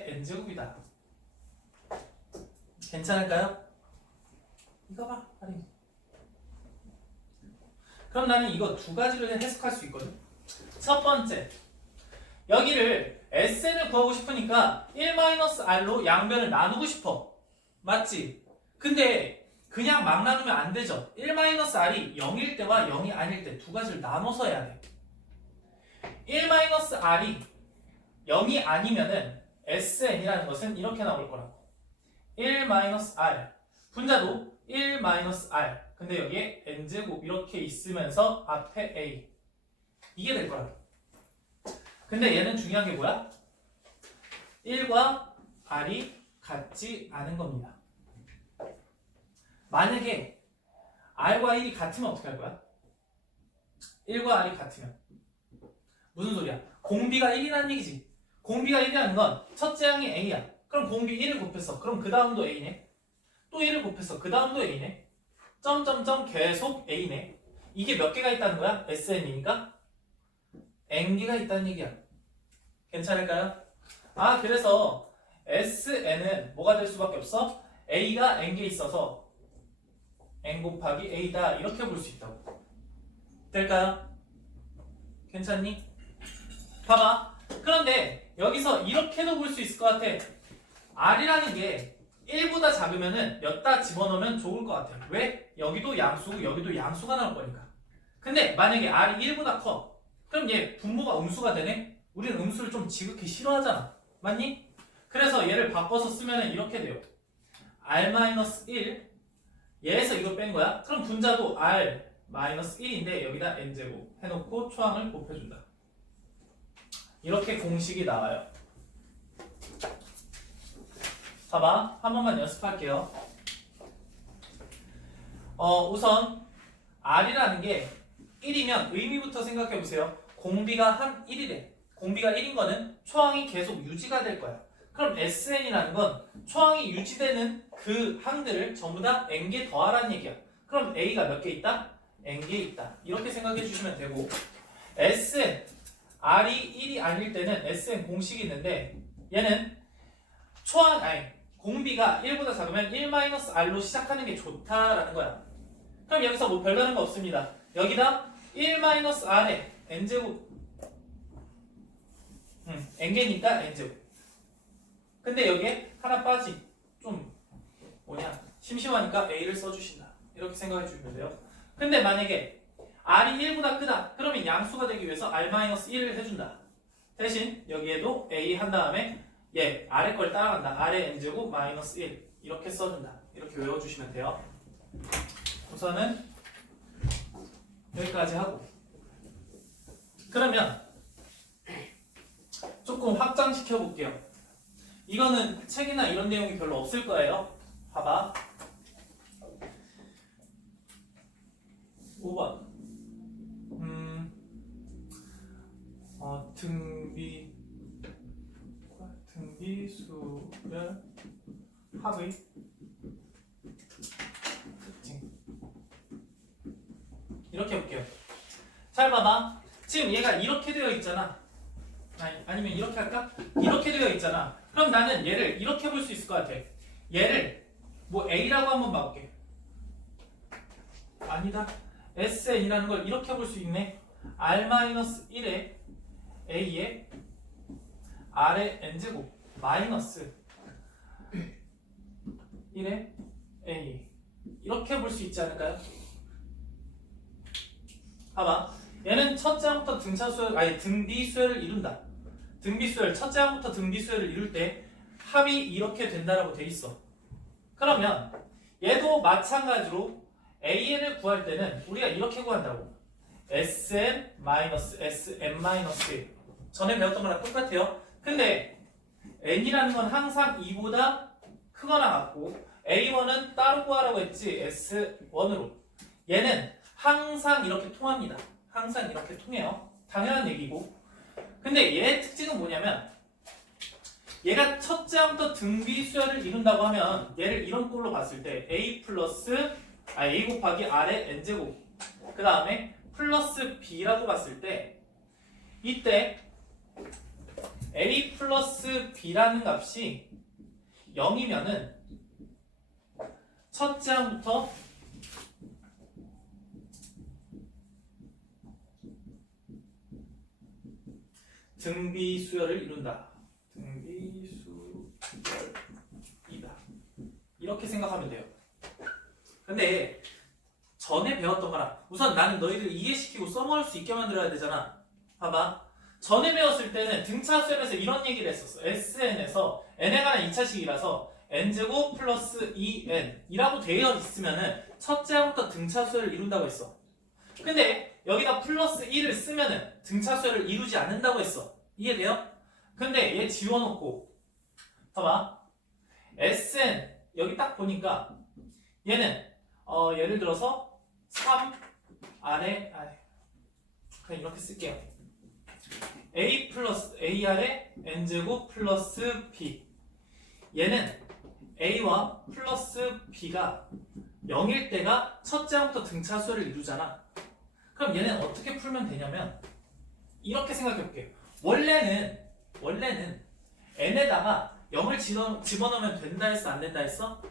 n제곱이다. 괜찮을까요? 이거 봐, 할인. 그럼 나는 이거 두 가지를 해석할 수 있거든. 첫 번째, 여기를 SN을 구하고 싶으니까 1-R로 양변을 나누고 싶어. 맞지? 근데 그냥 막 나누면 안 되죠. 1-R이 0일 때와 0이 아닐 때 두 가지를 나눠서 해야 돼. 1-R이 0이 아니면은 SN이라는 것은 이렇게 나올 거라고. 1-R. 분자도 1-R. 근데 여기에 n제곱 이렇게 있으면서 앞에 a. 이게 될 거라고. 근데 얘는 중요한 게 뭐야? 1과 r이 같지 않은 겁니다. 만약에 r과 1이 같으면 어떻게 할 거야? 1과 r이 같으면 무슨 소리야? 공비가 1이라는 얘기지. 공비가 1이라는 건 첫째 항이 a야. 그럼 공비 1을 곱했어. 그럼 그 다음도 a네. 또 1을 곱했어. 그 다음도 a네. 점점점 계속 a네. 이게 몇 개가 있다는 거야? SN이니까 n개가 있다는 얘기야. 괜찮을까요? 아, 그래서 SN은 뭐가 될 수밖에 없어? a가 n개 있어서 n 곱하기 a다 이렇게 볼 수 있다고. 될까요? 괜찮니? 봐봐. 그런데 여기서 이렇게도 볼 수 있을 것 같아. r이라는 게 1보다 작으면은 몇 다 집어넣으면 좋을 것 같아. 왜? 여기도 양수고 여기도 양수가 나올 거니까. 근데 만약에 r이 1보다 커. 그럼 얘 분모가 음수가 되네? 우리는 음수를 좀 지극히 싫어하잖아. 맞니? 그래서 얘를 바꿔서 쓰면 이렇게 돼요. r-1 얘에서 이거 뺀 거야. 그럼 분자도 r-1인데 여기다 n제곱 해놓고 초항을 곱해준다. 이렇게 공식이 나와요. 봐봐. 한 번만 연습할게요. 우선 r이라는 게 1이면 의미부터 생각해보세요. 공비가 한 1이래. 공비가 1인 거는 초항이 계속 유지가 될 거야. 그럼 SN이라는 건 초항이 유지되는 그 항들을 전부 다 n개 더하라는 얘기야. 그럼 A가 몇 개 있다? n개 있다. 이렇게 생각해 주시면 되고, SN, R이 1이 아닐 때는 SN 공식이 있는데 얘는 공비가 1보다 작으면 1-R로 시작하는 게 좋다라는 거야. 그럼 여기서 뭐 별다른 거 없습니다. 여기다 1-R에 n제곱 n개니까 n제곱. 근데 여기에 하나 빠지. 좀 심심하니까 a를 써주신다. 이렇게 생각해 주시면 돼요. 근데 만약에 r이 1보다 크다. 그러면 양수가 되기 위해서 r-1을 해준다. 대신 여기에도 a 한 다음에 얘 아래 걸 따라간다. r의 n제곱 마이너스 1 이렇게 써준다. 이렇게 외워주시면 돼요. 우선은 여기까지 하고, 그러면 조금 확장시켜 볼게요. 이거는 책이나 이런 내용이 별로 없을 거예요. 봐봐. 5번 등비수열 합의 특징. 이렇게 볼게요. 잘 봐봐. 지금 얘가 이렇게 되어 있잖아. 아니면 이렇게 할까? 이렇게 되어 있잖아. 그럼 나는 얘를 이렇게 볼 수 있을 것 같아. 얘를 뭐 A라고 한번 봐볼게. 아니다. SN이라는 걸 이렇게 볼 수 있네. R-1에 A에 R의 N제곱 마이너스 1에 A 이렇게 볼 수 있지 않을까요? 봐봐. 얘는 첫째 항부터 등비수열을 이룬다. 등비수열, 첫째 항부터 등비수열을 이룰 때 합이 이렇게 된다라고 돼 있어. 그러면 얘도 마찬가지로 AN을 구할 때는 우리가 이렇게 구한다고. SN-SM-1 전에 배웠던 거랑 똑같아요. 근데 N이라는 건 항상 2보다 크거나 같고 A1은 따로 구하라고 했지. S1으로. 얘는 항상 이렇게 통합니다. 항상 이렇게 통해요. 당연한 얘기고. 근데 얘의 특징은 뭐냐면 얘가 첫째 항부터 등비수열을 이룬다고 하면 얘를 이런 꼴로 봤을 때 A 곱하기 R의 N제곱 그 다음에 플러스 B라고 봤을 때 이때 A 플러스 B라는 값이 0이면은 첫째 항부터 등비수열을 이룬다. 등비수열이다. 이렇게 생각하면 돼요. 근데 전에 배웠던 거랑 우선 나는 너희들 이해시키고 써먹을 수 있게 만들어야 되잖아. 봐봐. 전에 배웠을 때는 등차수열에서 이런 얘기를 했었어. SN에서 n에 관한 2차식이라서 n제곱 플러스 2n 이라고 되어 있으면은 첫째 항부터 등차수열을 이룬다고 했어. 근데 여기다 플러스 1을 쓰면은 등차수열을 이루지 않는다고 했어. 이해돼요? 근데 얘 지워놓고 봐봐. SN 여기 딱 보니까 얘는 예를 들어서 3 아래 그냥 이렇게 쓸게요. A 플러스 A 아래 n제곱 플러스 B 얘는 A와 플러스 B가 0일 때가 첫째 항부터 등차수열을 이루잖아. 그럼 얘는 어떻게 풀면 되냐면 이렇게 생각해볼게요. 원래는 n에다가 0을 집어넣으면 된다 했어? 안 된다 했어?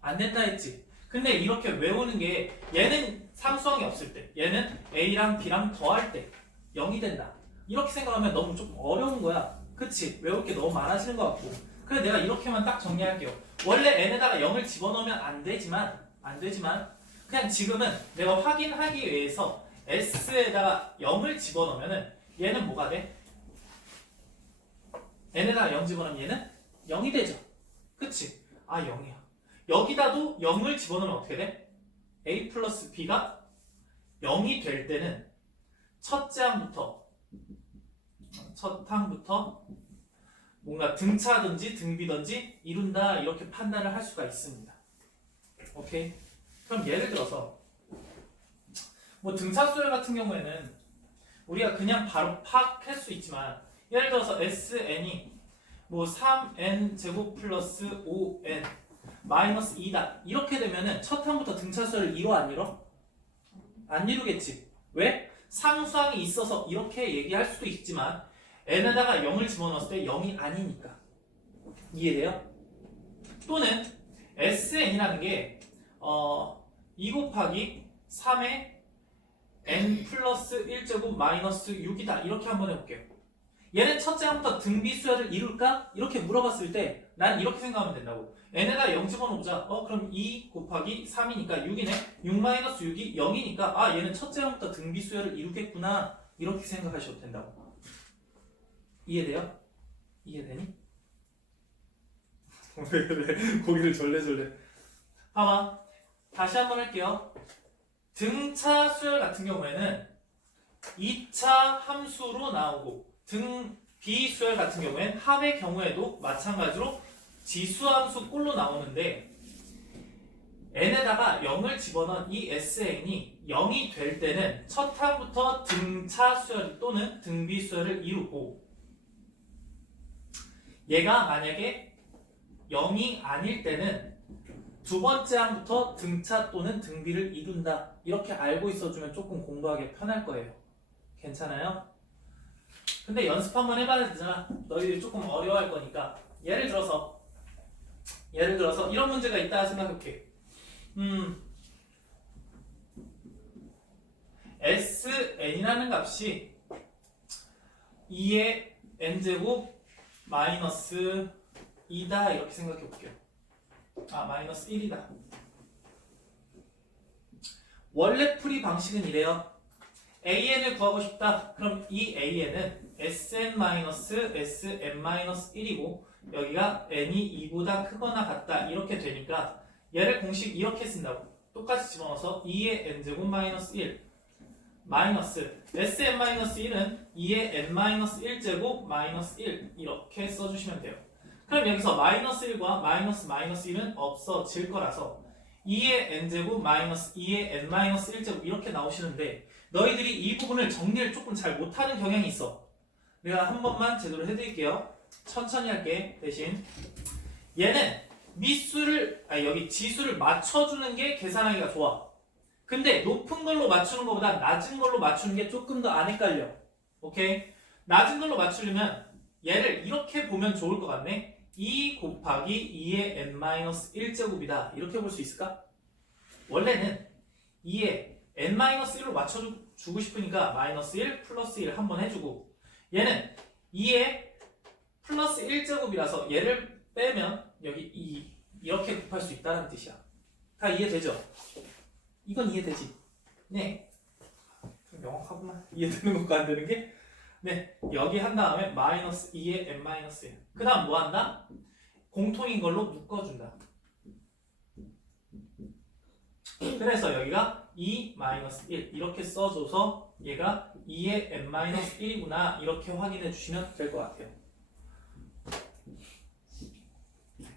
안 된다 했지. 근데 이렇게 외우는 게 얘는 상수항이 없을 때 얘는 A랑 B랑 더할 때 0이 된다. 이렇게 생각하면 너무 조금 어려운 거야. 그치? 외울 게 너무 많아지는 것 같고. 그래서 내가 이렇게만 딱 정리할게요. 원래 n에다가 0을 집어넣으면 안 되지만 그냥 지금은 내가 확인하기 위해서 s에다가 0을 집어넣으면은 얘는 뭐가 돼? n에다가 0 집어넣으면 얘는 0이 되죠. 그치? 아 0이야. 여기다도 0을 집어넣으면 어떻게 돼? a 플러스 b가 0이 될 때는 첫 항부터 뭔가 등차든지 등비든지 이룬다 이렇게 판단을 할 수가 있습니다. 오케이? 그럼 예를 들어서 뭐 등차수열 같은 경우에는 우리가 그냥 바로 파악할 수 있지만 예를 들어서 SN이 뭐 3n 제곱 플러스 5n 마이너스 2다 이렇게 되면은 첫 항부터 등차수열을 이뤄 안 이뤄? 안 이루겠지. 왜? 상수항이 있어서 이렇게 얘기할 수도 있지만 n에다가 0을 집어넣었을 때 0이 아니니까. 이해돼요? 또는 SN이라는 게 2 곱하기 3의 n 플러스 1제곱 마이너스 6이다 이렇게 한번 해볼게요. 얘는 첫째 항부터 등비수열을 이룰까? 이렇게 물어봤을 때 난 이렇게 생각하면 된다고. n에다 0 집어넣자. 그럼 2 곱하기 3이니까 6이네. 6 마이너스 6이 0이니까 아 얘는 첫째 항부터 등비수열을 이루겠구나 이렇게 생각하셔도 된다고. 이해돼요? 이해되니? 왜 그래? 고기를 절레절레. 봐봐. 다시 한번 할게요. 등차 수열 같은 경우에는 2차 함수로 나오고 등비수열 같은 경우에는 합의 경우에도 마찬가지로 지수함수 꼴로 나오는데 n에다가 0을 집어넣은 이 SN이 0이 될 때는 첫 항부터 등차 수열 또는 등비수열을 이루고 얘가 만약에 0이 아닐 때는 두 번째 항부터 등차 또는 등비를 이룬다. 이렇게 알고 있어주면 조금 공부하기 편할 거예요. 괜찮아요? 근데 연습 한번 해봐야 되잖아. 너희들이 조금 어려워할 거니까. 예를 들어서 이런 문제가 있다 생각해볼게. SN이라는 값이 2의 n제곱 마이너스 2다 이렇게 생각해 볼게요. 마이너스 1이다. 원래 풀이 방식은 이래요. AN을 구하고 싶다. 그럼 이 AN은 SN-SM-1이고 여기가 n이 2보다 크거나 같다 이렇게 되니까 얘를 공식 이렇게 쓴다고. 똑같이 집어넣어서 2의 n제곱 마이너스 1 마이너스 Sn-1은 2의 n-1제곱 마이너스 1 이렇게 써주시면 돼요. 그럼 여기서 마이너스 1과 마이너스 1은 없어질 거라서 2의 n제곱 마이너스 2의 n-1제곱 이렇게 나오시는데 너희들이 이 부분을 정리를 조금 잘 못하는 경향이 있어. 내가 한 번만 제대로 해드릴게요. 천천히 할게. 대신 얘는 여기 지수를 맞춰주는 게 계산하기가 좋아. 근데 높은 걸로 맞추는 것보다 낮은 걸로 맞추는 게 조금 더 안 헷갈려. 오케이? 낮은 걸로 맞추려면 얘를 이렇게 보면 좋을 것 같네. 2 곱하기 2의 n-1제곱이다. 이렇게 볼 수 있을까? 원래는 2에 n-1로 맞춰주고 싶으니까 마이너스 1 플러스 1 한번 해주고 얘는 2에 플러스 1제곱이라서 얘를 빼면 여기 2 이렇게 곱할 수 있다는 뜻이야. 다 이해되죠? 이건 이해되지? 네. 좀 명확하구만. 이해되는 것과 안 되는 게? 네. 여기 한 다음에 마이너스 2의 n-1. 그 다음 뭐 한다? 공통인 걸로 묶어준다. 그래서 여기가 2 마이너스 1 이렇게 써줘서 얘가 2의 n-1이구나 이렇게 확인해 주시면 될 것 같아요.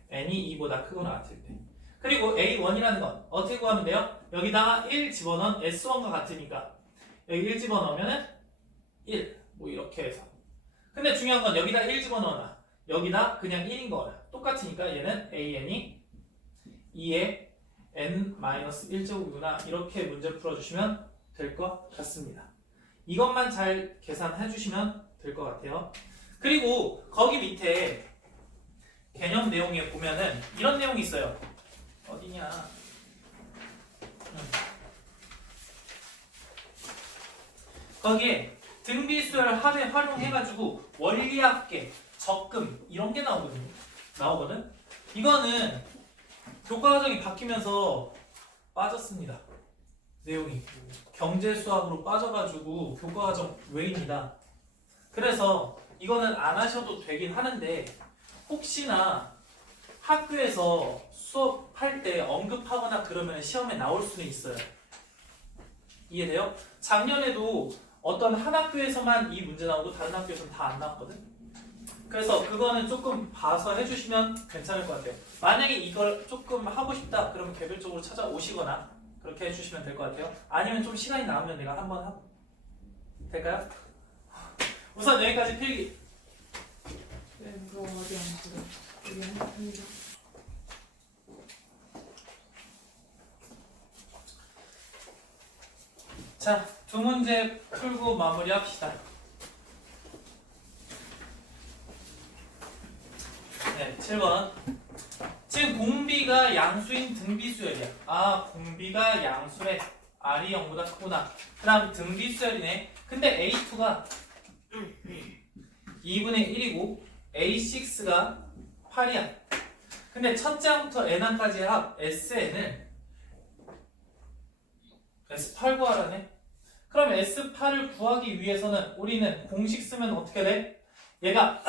n이 2보다 크거나 같을 때. 그리고 a1이라는 건 어떻게 구하면 돼요? 여기다가 1 집어넣은 s1과 같으니까 여기 1 집어넣으면 1 뭐 이렇게 해서. 근데 중요한 건 여기다 1 집어넣어놔. 여기다 그냥 1인 거나 똑같으니까 얘는 an이 2의 n-1제곱이구나 이렇게 문제 풀어주시면 될 것 같습니다. 이것만 잘 계산해 주시면 될 것 같아요. 그리고 거기 밑에 개념 내용에 보면은 이런 내용이 있어요. 어디냐? 거기에 등비수열 합에 활용해가지고 원리합계, 적금 이런 게 나오거든. 이거는 교과 과정이 바뀌면서 빠졌습니다. 내용이 경제 수학으로 빠져가지고 교과 과정 외입니다. 그래서 이거는 안 하셔도 되긴 하는데 혹시나 학교에서 수업할 때 언급하거나 그러면 시험에 나올 수는 있어요. 이해돼요? 작년에도 어떤 한 학교에서만 이 문제 나오고 다른 학교에서는 다 안 나왔거든. 그래서 그거는 조금 봐서 해주시면 괜찮을 것 같아요. 만약에 이걸 조금 하고 싶다 그러면 개별적으로 찾아오시거나 그렇게 해주시면 될 것 같아요. 아니면 좀 시간이 남으면 내가 한번 하고 될까요? 우선 여기까지 필기. 네, 이거 어디 안 보여? 여기 합니다. 자, 두 문제 풀고 마무리합시다. 네, 7번. 지금 공비가 양수인 등비수열이야. 아, 공비가 양수래. R이 0보다 크구나. 그 다음 등비수열이네. 근데 A2가 2분의 1이고 A6가 8이야. 근데 첫째 항부터 N항까지의 합 SN을 S8 구하라네. 그럼 S8을 구하기 위해서는 우리는 공식 쓰면 어떻게 돼? 얘가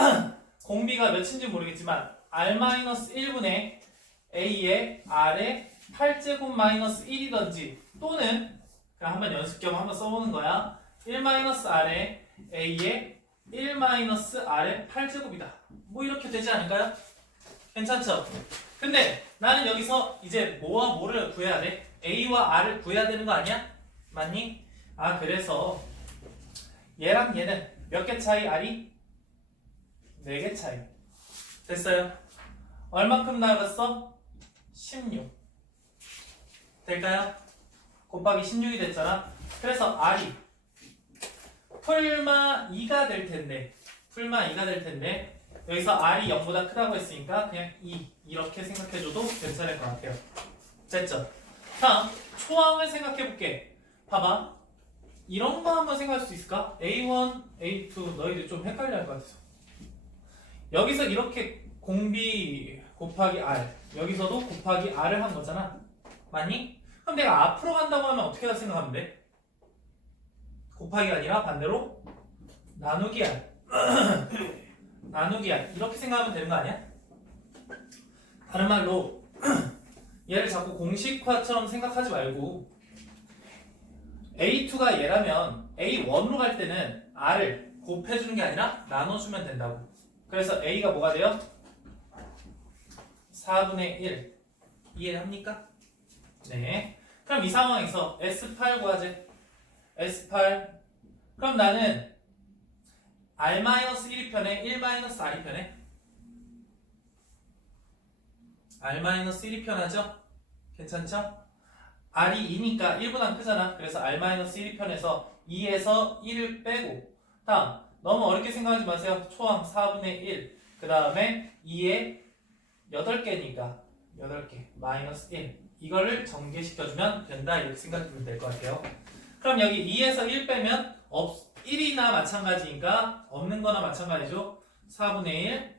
공비가 몇인지 모르겠지만 R-1분의 A의 R의 8제곱 마이너스 1이던지 또는 그냥 한번 연습 겸 한번 써보는 거야. 1-R의 A의 1-R의 8제곱이다. 뭐 이렇게 되지 않을까요? 괜찮죠? 근데 나는 여기서 이제 뭐와 뭐를 구해야 돼? A와 R을 구해야 되는 거 아니야? 맞니? 아, 그래서 얘랑 얘는 몇 개 차이? R이? 4개 차이. 됐어요? 얼만큼 나갔어? 16. 될까요? 곱하기 16이 됐잖아. 그래서 R이 풀마 2가 될 텐데 여기서 R이 0보다 크다고 했으니까 그냥 2 이렇게 생각해줘도 괜찮을 것 같아요. 됐죠? 다음 초항을 생각해볼게. 봐봐. 이런 거 한번 생각할 수 있을까? A1, A2 너희들 좀 헷갈려 할 것 같아서 여기서 이렇게 공비 곱하기 R 여기서도 곱하기 R을 한 거잖아. 맞니? 그럼 내가 앞으로 간다고 하면 어떻게 생각하면 돼? 곱하기가 아니라 반대로 나누기 R 나누기 R 이렇게 생각하면 되는 거 아니야? 다른 말로 얘를 자꾸 공식화처럼 생각하지 말고 A2가 얘라면 A1으로 갈 때는 R을 곱해주는 게 아니라 나눠주면 된다고. 그래서 A가 뭐가 돼요? 4분의 1 이해합니까? 네. 그럼 이 상황에서 S8 구하재. S8 그럼 나는 R-1이 편해? 1-R이 편해? R-1이 편하죠? 괜찮죠? R이 2니까 1보다 크잖아. 그래서 R-1이 편해서 2에서 1을 빼고 다음 너무 어렵게 생각하지 마세요. 초항 4분의 1 그 다음에 2에 8개니까 8개 마이너스 1 이거를 전개시켜주면 된다 이렇게 생각하면 될 것 같아요. 그럼 여기 2에서 1 빼면 1이나 마찬가지니까 없는 거나 마찬가지죠. 4분의 1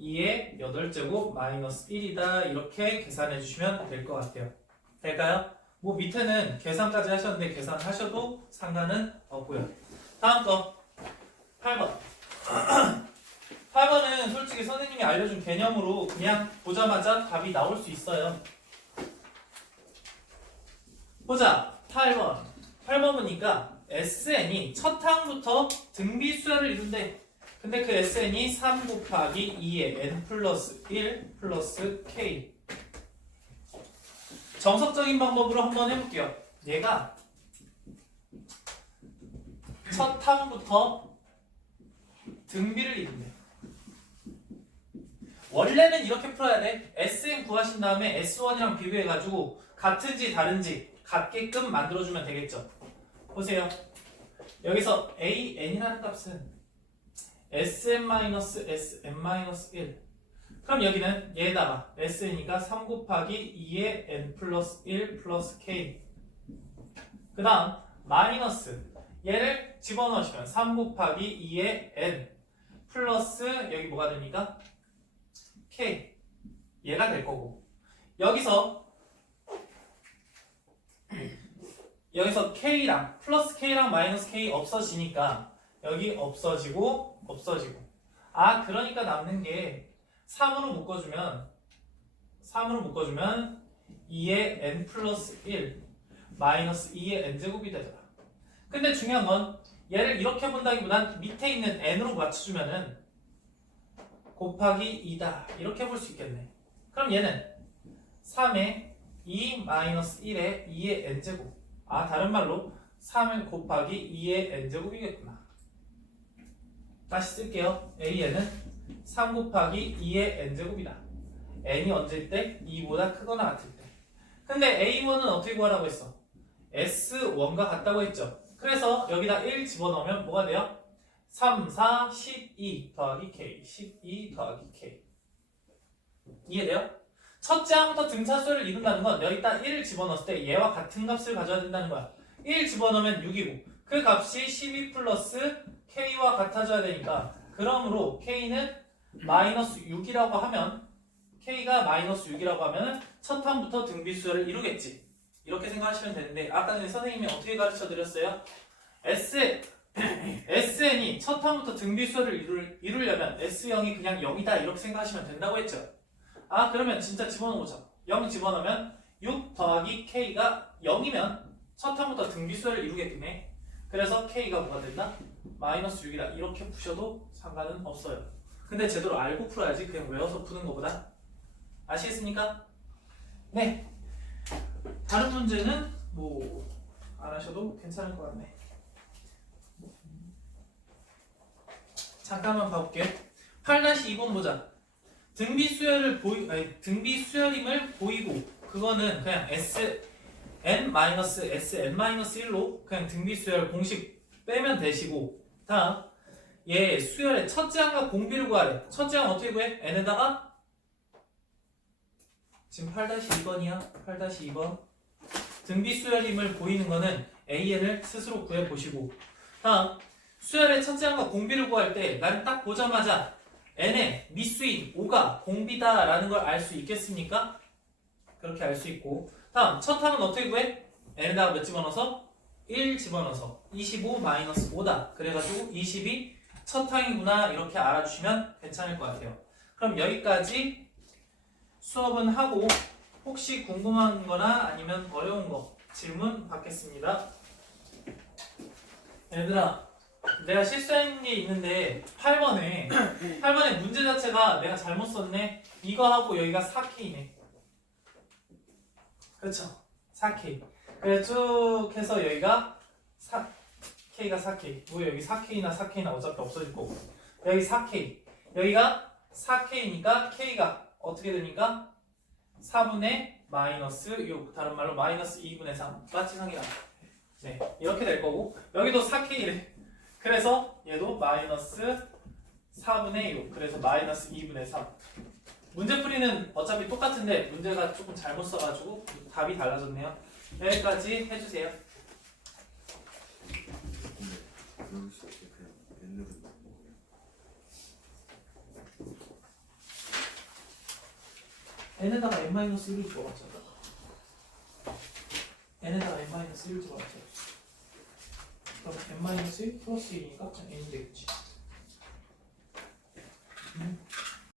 2의 8제곱 마이너스 1이다 이렇게 계산해 주시면 될 것 같아요. 될까요? 뭐 밑에는 계산까지 하셨는데 계산하셔도 상관은 없고요. 다음 거 8번 8번은 솔직히 선생님이 알려준 개념으로 그냥 보자마자 답이 나올 수 있어요. 보자 8번 보니까 SN이 첫 항부터 등비수열을 이룬대. 근데 그 SN이 3 곱하기 2의 n 플러스 1 플러스 k. 정석적인 방법으로 한번 해볼게요. 얘가 첫 항부터 등비를 이룬대. 원래는 이렇게 풀어야 돼. SN 구하신 다음에 S1이랑 비교해가지고 같은지 다른지 같게끔 만들어주면 되겠죠. 보세요. 여기서 AN이라는 값은 SM-SM-1 그럼 여기는 얘에다가 SN이니까 3 곱하기 2의 N 플러스 1 플러스 K 그 다음 마이너스 얘를 집어넣으시면 3 곱하기 2의 N 플러스 여기 뭐가 됩니까? K 얘가 될 거고 여기서 K랑 플러스 K랑 마이너스 K 없어지니까 여기 없어지고 아 그러니까 남는 게 3으로 묶어주면 2의 n 플러스 1 마이너스 2의 n제곱이 되더라. 근데 중요한 건 얘를 이렇게 본다기보단 밑에 있는 n으로 맞춰주면은 곱하기 2다 이렇게 볼 수 있겠네. 그럼 얘는 3의 2 마이너스 1의 2의 n제곱 아 다른 말로 3을 곱하기 2의 n제곱이겠구나. 다시 쓸게요. AN은 3 곱하기 2의 n제곱이다. n이 언제일 때? 2보다 크거나 같을 때. 근데 A1은 어떻게 구하라고 했어? S1과 같다고 했죠. 그래서 여기다 1 집어넣으면 뭐가 돼요? 3, 4, 12 더하기 K 12 더하기 K 이해돼요? 첫째 항부터 등차수를 이룬다는 건 여기다 1을 집어넣었을 때 얘와 같은 값을 가져야 된다는 거야. 1 집어넣으면 6이고 그 값이 12 플러스 K와 같아져야 되니까 그러므로 K는 마이너스 6이라고 하면 K가 마이너스 6이라고 하면 첫 항부터 등비수열을 이루겠지. 이렇게 생각하시면 되는데 아까 전에 선생님이 어떻게 가르쳐 드렸어요? SN이 첫 항부터 등비수열을 이루려면 S0이 그냥 0이다 이렇게 생각하시면 된다고 했죠. 아 그러면 진짜 집어넣어보자. 0 집어넣으면 6 더하기 K가 0이면 첫 항부터 등비수열을 이루겠네. 그래서 K가 뭐가 된다? 마이너스 6이다 이렇게 푸셔도 상관은 없어요. 근데 제대로 알고 풀어야지 그냥 외워서 푸는 것보다. 아시겠습니까? 네. 다른 문제는 뭐 안 하셔도 괜찮을 것 같네. 잠깐만 봐볼게요. 8-2번 보자. 등비수열임을 보이고 그거는 그냥 SN-SN-1로 그냥 등비수열 공식 빼면 되시고 다음 얘 수열의 첫째 항과 공비를 구하래. 첫째 항 어떻게 구해? n에다가 지금 8-2번이야. 8-2번 등비수열임을 보이는 거는 AN을 스스로 구해보시고 다음 수열의 첫째 항과 공비를 구할 때 나는 딱 보자마자 n의 미수인 5가 공비다 라는 걸 알 수 있겠습니까? 그렇게 알 수 있고 다음 첫 항은 어떻게 구해? n에다가 몇 집어넣어서? 1 집어넣어서 25 마이너스 5다 그래가지고 20이 첫 항이구나 이렇게 알아주시면 괜찮을 것 같아요. 그럼 여기까지 수업은 하고 혹시 궁금한 거나 아니면 어려운 거 질문 받겠습니다. 얘들아 내가 실수한 게 있는데 8번에 문제 자체가 내가 잘못 썼네. 이거 하고 여기가 4K네. 그렇죠? 4K. 그래 쭉 해서 여기가 K가 4K. 뭐 여기 4K나 4K나 어차피 없어질 거고. 여기 4K. 여기가 4K니까 K가 어떻게 되니까 4분의 마이너스 요 다른 말로 마이너스 2분의 3 까치상이라. 네 이렇게 될 거고 여기도 4K래. 그래서 얘도 마이너스 4분의 6. 그래서 마이너스 2분의 3. 문제풀이는 어차피 똑같은데 문제가 조금 잘못 써가지고 답이 달라졌네요. 여기까지 해주세요. 여기서 그냥 N으로 넣는 거예요. n에다가 n-1을 집어봤잖아. n에다가 n-1을 집어봤잖아. 그럼 n-1 플러스 1이니까 그냥 n이 되겠지.